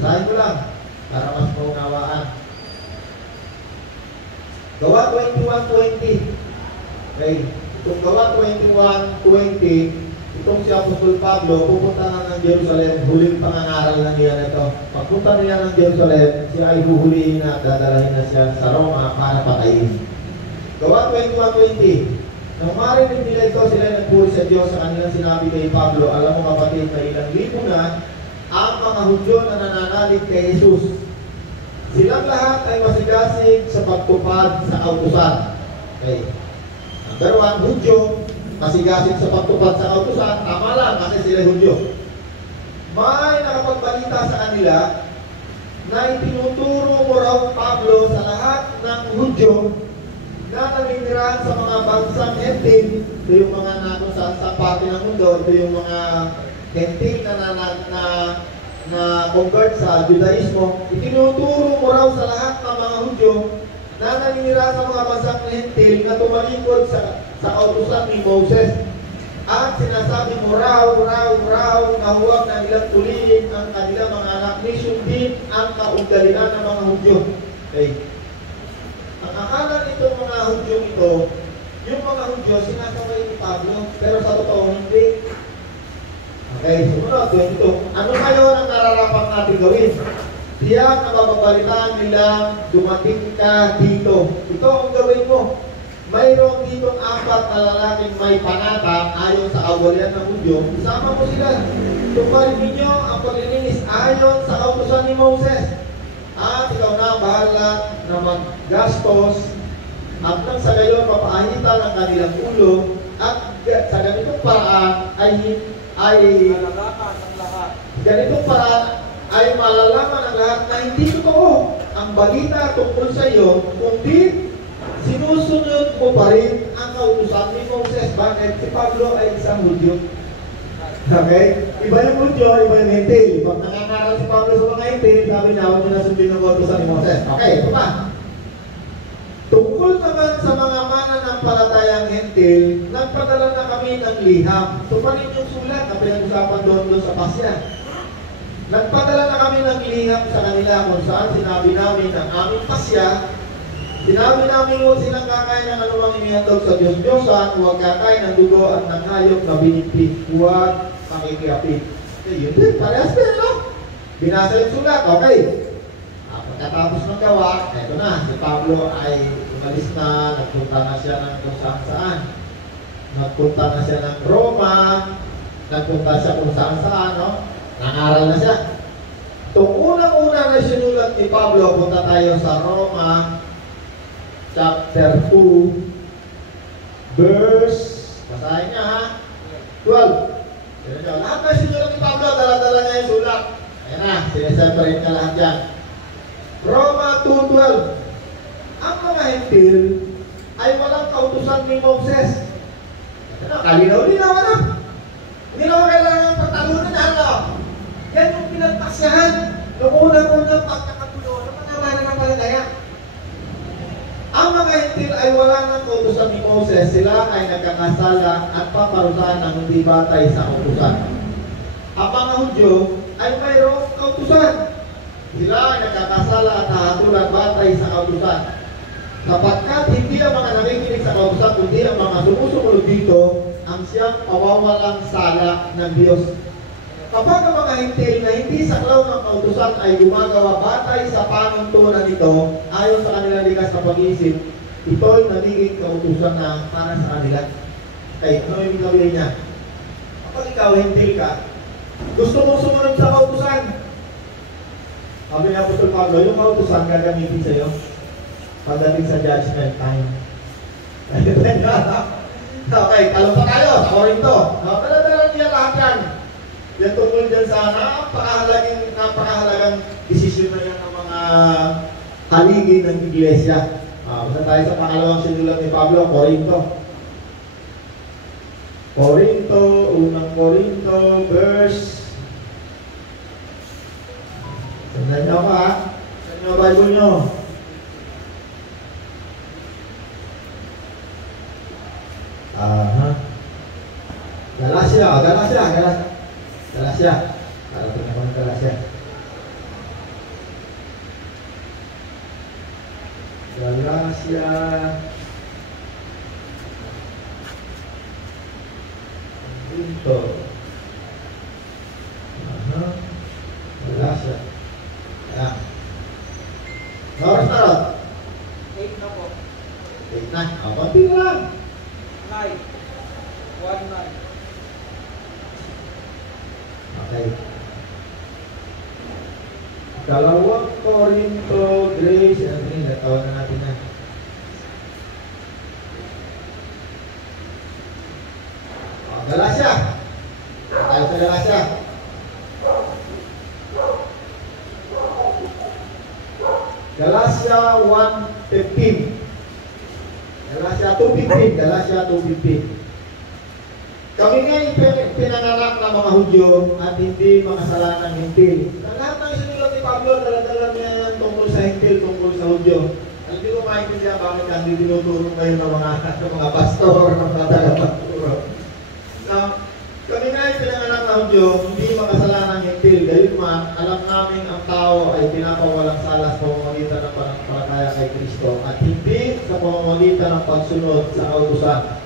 Basahin ko lang para mas maunawaan. Gawa 21:20. Okay. Itong Gawa 21:20, itong si Apostol Pablo, pupunta na ng Jerusalem, huling pangangaral na niya nito. Pagpunta niya ng Jerusalem, siya ay huhulihin na at dadalahin na siya sa Roma para patayin. Gawa 21:20. Nang marinig nila ito, sila ay nagpuri sa Diyos sa kanilang sinabi kay Pablo, alam mo kapatid, may ilang libo na ang mga Hudyo na nananalig kay Jesus. Silang lahat ay masigasig sa pagtupad sa kautusan. Okay. Number 1, Hudyo, masigasig sa pagtupad sa kautusan. Tama lang kasi sila Hudyo. May nakapagbalita sa kanila na itinuturo mo raw Pablo sa lahat ng Hudyo na naninirahan sa mga bansang Hentil. Ito yung mga kung saan sa parte ng mundo. Ito yung mga Hentil na convert sa Judaismo. Itinuturo mo raw sa lahat ng mga Hudyo na naninirahan sa mga bansang Hentil na tumalikod sa kautusan ni Moses. At sinasabi mo raw na huwag na nilang tuliin ang kanilang mga anak ni sundin ang kaugalian ng mga Hudyo. Okay. Ang akala nitong mga Hudyo ito, yung mga Hudyo sinasabay ni Pablo, pero sa totoo hindi. Okay, sumunod, 22. Ano ngayon ang nararapat natin gawin? Tiyak na mababalitaan nila, dumating ka dito. Ito ang gawin mo. Mayroon ditong 4 na lalaking may panata ayon sa kawalian ng Hudyo. Isama mo sila. Tuparin ninyo ang paglilinis ayon sa kautusan ni Moses. At ikaw na bahala na maggastos at nang sa gayon papaahitan ang kanilang ulo at sa ganitong paraan ganitong paraan ay malalaman ang lahat na hindi totoo ang balita tungkol sa iyo kundi sinusunod mo pa rin ang kautusan ni Moses. Bakit? Si Pablo ay isang Hudyo. Okay? Iba yung Hudyo, iba yung Hentil. Pag nangangaral si Pablo sa mga Hentil, sabi niya, huwag niyo na sundin ang kautusan ni Moses. Okay, ito pa. Tungkol naman sa mga mananampalatayang Hentil, nagpadala na kami ng liham. Ito pa rin yung sulat na pinag-usapan doon sa Pasya. Nagpadala na kami ng liham sa kanila kung saan sinabi namin ang aming pasya. Sinabi namin huwag silang kakain ng anumang inihandog sa Diyos-Diyosan, huwag kakain ng dugo at ng hayop na binigpit, huwag makikiapit. Okay, yun din, parehas din, no? Binasa yung sulat, okay. Pagkatapos ng gawa, eto na, si Pablo ay umalis na, nagpunta na siya ng kung saan-saan. Nagpunta na siya ng Roma, nagpunta siya kung saan-saan, no? Nangaral na siya. Itong unang-una na sinulat ni Pablo, punta tayo sa Roma, chapter 2, verse, basahin niya ha, 12. Lahat na sinulat ni Pablo, dala-dala niya yung sulat. Ayan na, sineseparate ka lahat yan. Roma 2:12. Ang mga Hentil ay walang kautusan ni Moses. Kalinaw-linaw na. Hindi naman kailangan pagtalunan na ano. Yan yung pinagpasyahan noong unang-unang pagkakatulo ng mga mananampalataya. Ang mga Hentil ay wala ng kautusan ni Moses. Sila ay nagkakasala at paparusahan ng hindi batay sa kautusan. Ang mga Hudyo ay mayroong kautusan. Sila ay nagkakasala at hahatulan batay sa kautusan. Sapagkat hindi ang mga nakikinig sa kautusan, kundi ang mga sumusunod dito, ang siyang pawawalang sala ng Diyos. Kapag ang mga Hentil na hindi saklaw ng kautusan ay gumagawa batay sa panuntunan nito, ayon sa kanilang likas na pag-iisip, ito'y nagiging kautusan na para sa kanila. Kaya ano yung gawin niya? Kapag ikaw Hentil ka, gusto mong sumunod sa kautusan, sabi ni Apostol Pablo, yung kautusan gagamitin sa iyo pagdating sa judgment time. Okay, talong pa tayo sa Korinto. Dala-dala niya lahat yan. Yan tungkol dyan sa napakahalagang desisyon na yan ng mga haligi ng iglesia. Basta tayo sa pangalawang sinulat ni Pablo, Korinto. Unang Korinto, verse. Sundan niyo ako ha. Sundan niyo ang Bible niyo. Galatia. Parating ako ng Galatia. Galacia. Dito. Galacia. Ayan. Oras na ron? 8 na po. 8 na. Konti na lang. 9. 1-9. Okay. Dalawang Korinto, Grace, and Green. Natawan na natin na. Galacia. Tayo sa Galacia. Galacia 1:15. Galacia 2:15. Galacia 2:15. Kami nga'y pinanganak ng mga Hudyo at hindi makasalanang hintil. Lahat ng sinulat ni Pablo, dala-dala niya yan tungkol sa hintil, tungkol sa Hudyo. Hindi ko maintindihan bakit hindi tinuturo kayo ng mga pastor, ng mga tagapagturo. Kami nga'y pinanganak ng Hudyo, hindi makasalanang hintil. Gayunman, alam namin ang tao ay pinapawalang sala sa pamamagitan ng pananampalataya kay Kristo at hindi sa pamamagitan ng pagsunod sa kautusan.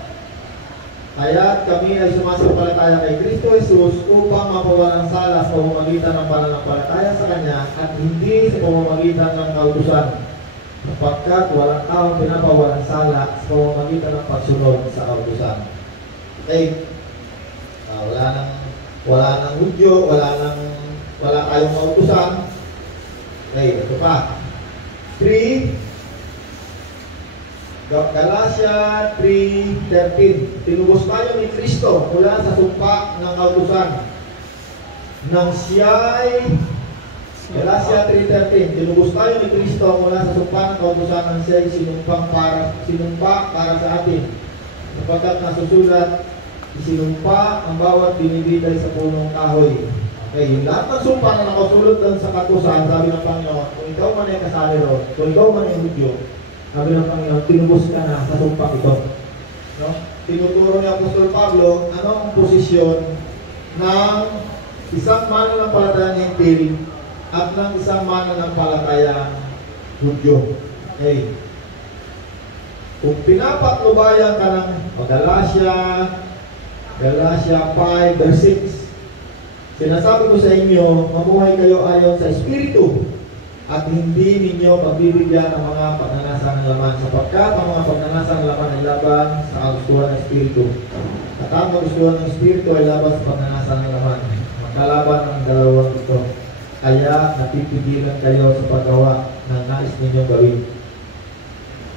Kaya kami ay sumasampalataya kay Kristo Jesus upang mapawalang sala sa pamamagitan ng pananampalataya sa Kanya at hindi sa pamamagitan ng kautusan, sapagkat walang taong pinapawalang sala sa pamamagitan ng pagsunod sa kautusan. Okay, wala nang Hudyo, wala tayong kautusan. Okay, ito pa. 3 Galacia 3:13. Tinubos tayo ni Kristo mula sa sumpa ng kautusan nang siya'y Galacia 3:13. Tinubos tayo ni Kristo mula sa sumpa ng kautusan nang siya'y sinumpa para sa atin, sapagkat nasusulat, isinumpa ang bawat binibigay sa punong kahoy. Okay, yung lahat ng sumpa na nakasulot doon sa kautusan, sabi ng Panginoon, kung ikaw man ay kasali ron, kung ikaw man ay Hudyo, sabi ng Panginoon, tinubos ka na sa sumpa ito. No? Tinuturo ni Apostol Pablo, ano ang posisyon ng isang mananampalatayang hintil at ng isang mananampalatayang Hudyo. Okay. Kung pinapatnubayan ka ng Galacia 5:6, sinasabi ko sa inyo, mabuhay kayo ayon sa Espiritu at hindi ninyo pagbibigyan ng mga pagnanasa ng laman, sapagkat ang mga pagnanasa ng laman ay laban sa kagustuhan ng Espiritu at ang kagustuhan ng Espiritu ay laban sa pagnanasa ng laman. Magkalaban ang dalawang ito, kaya napipigilan kayo sa paggawa ng nais ninyong gawin.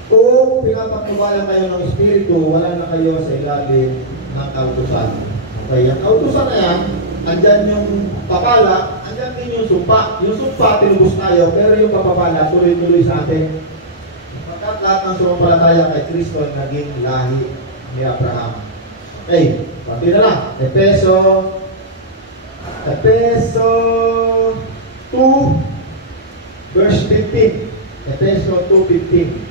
Kung pinapatnubayan kayo ng Espiritu, wala na kayo sa ilalim ng kautusan. Okay, ang kautusan na yan, andyan yung papala, andyan din yung sumpa. Yung sumpa, tinubos tayo, pero yung papapala, tuloy-tuloy sa atin. Pagkat lahat ng sumampalataya kay Kristo ay naging lahi ni Abraham. Okay, pati na lang. Efeso 2:15. Efeso 2:15.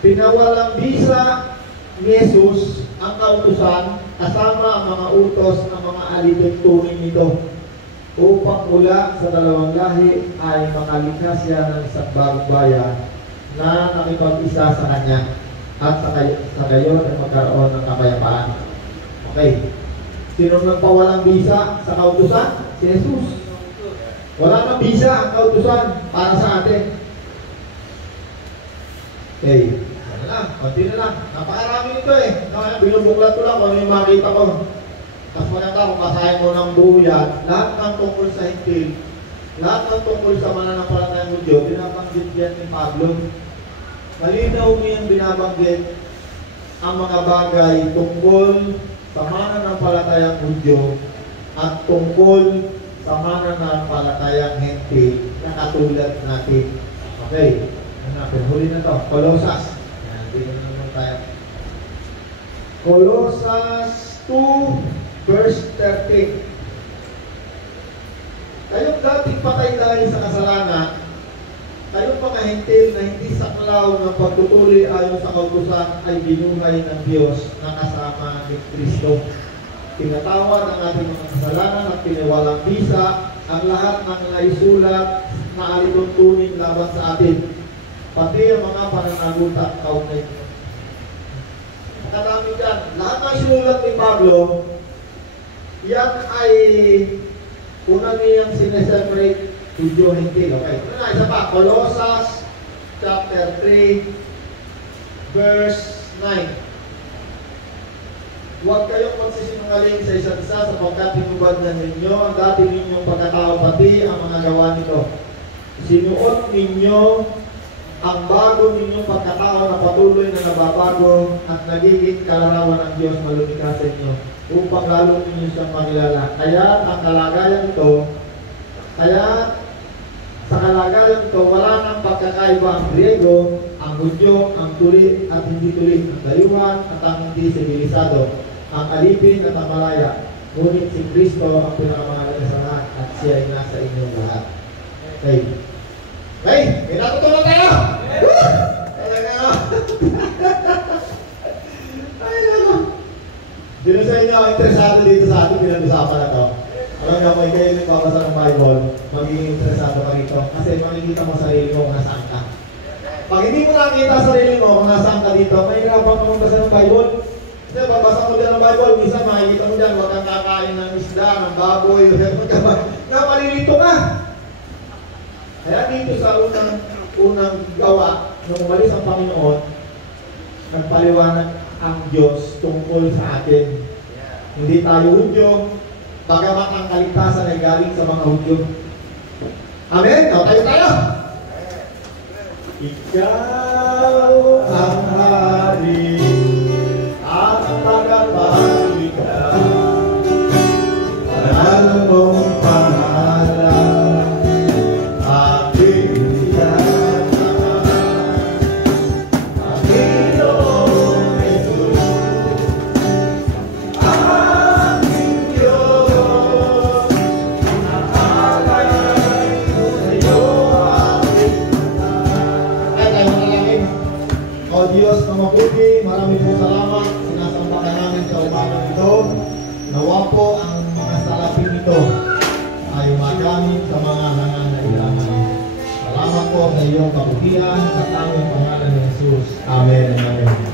Pinawalang bisa ni Jesus ang kautusan kasama ang mga utos ng mga alituntunin nito upang mula sa dalawang lahi ay makalikha siya ng isang bagong bayan na nakipag-isa sa Kanya at sa gayon ay magkaroon ng kapayapaan. Okay. Sino nagpawalang bisa sa kautusan? Si Jesus. Wala nang bisa ang kautusan para sa atin. Okay. Ano lang, konti na lang. Napakarami nito eh. Binubuklat ko lang kung ano yung makita ko. Tapos maganda kung kasahin mo ng buo yan, lahat ng tungkol sa hintil, lahat ng tungkol sa mananampalatayang Hudyo, binabanggit yan ni Pablo. Malinaw mo yung binabanggit ang mga bagay tungkol sa mananampalatayang Hudyo at tungkol sa mananampalatayang hintil na katulad natin. Okay. Huli na to, Colosas. Yan, dito na naman tayo. Colosas 2:13. Kayong dating patay dahil sa kasalanan, kayong mga hintil na hindi saklaw ng pagtutuloy ayon sa kautusan ay binuhay ng Diyos na kasama ni Kristo. Pinatawad ang ating mga kasalanan at piniwalang bisa ang lahat ng naisulat na alituntunin laban sa atin. pati ang mga pananaguta kaugnay. Marami dyan. Lahat ng sinulat ni Pablo, yan ay una niyang sineseparate Judyo Hintil. Okay. Ito na, isa pa. Colossus chapter 3 verse 9. Huwag kayong magsisinungaling sa isa't isa sapagkat hinubad na ninyo ang dati ninyong pagkatao pati ang mga gawa nito. Sinuot ninyo ang bago ninyong pagkatao na patuloy na nababago at nagiging kalarawan ng Diyos malumikha sa inyo upang lalo ninyo siyang makilala. Kaya sa kalagayan ito, wala nang pagkakaiba ang Griego, ang Hudyo, ang tuli at hindi tuli, ang dayuhan at ang hindi sibilisado, ang alipin at ang malaya. Ngunit si Kristo ang pinakamahalaga sa lahat at siya ay nasa inyong lahat. Okay. Okay, may natutunan tayo! Talaga no? Ay, ano? Sino sa inyo ang interesado dito sa ating pinag-usapan na to? Alam niyo, kung kayo nagbabasa ng Bible, magiging interesado ka rito. Kasi makikita mo sarili mo kung nasaan ka. Pag hindi mo nakikita sarili mo kung nasaan ka dito, mahirapan ka magbasa ng Bible. Kasi pagbasa mo dyan ng Bible, minsan makikita mo dyan, huwag kang kakain ng isda, ng baboy, na malilito ka. Kaya dito sa unang gawa, nung umalis ang Panginoon, nagpaliwanag ang Diyos tungkol sa atin. Hindi tayo Hudyo, bagamat ang kaligtasan ay galing sa mga Hudyo. Amen? O, tayo! Ikaw ang hari at tagapagligtas, panalo mong pangalan, aking tiyataman, Panginoong Jesus, aking Diyos, naalay ko sa iyo aking O Diyos na mabuti, maraming po salamat. Sinasampakan namin sa umagang ito. Nawa po ang mga salapin ito ay magamit sa mga nangangailangan. Salamat po sa iyong kabutihan sa tanging pangalan ni Jesus. Amen. Amen.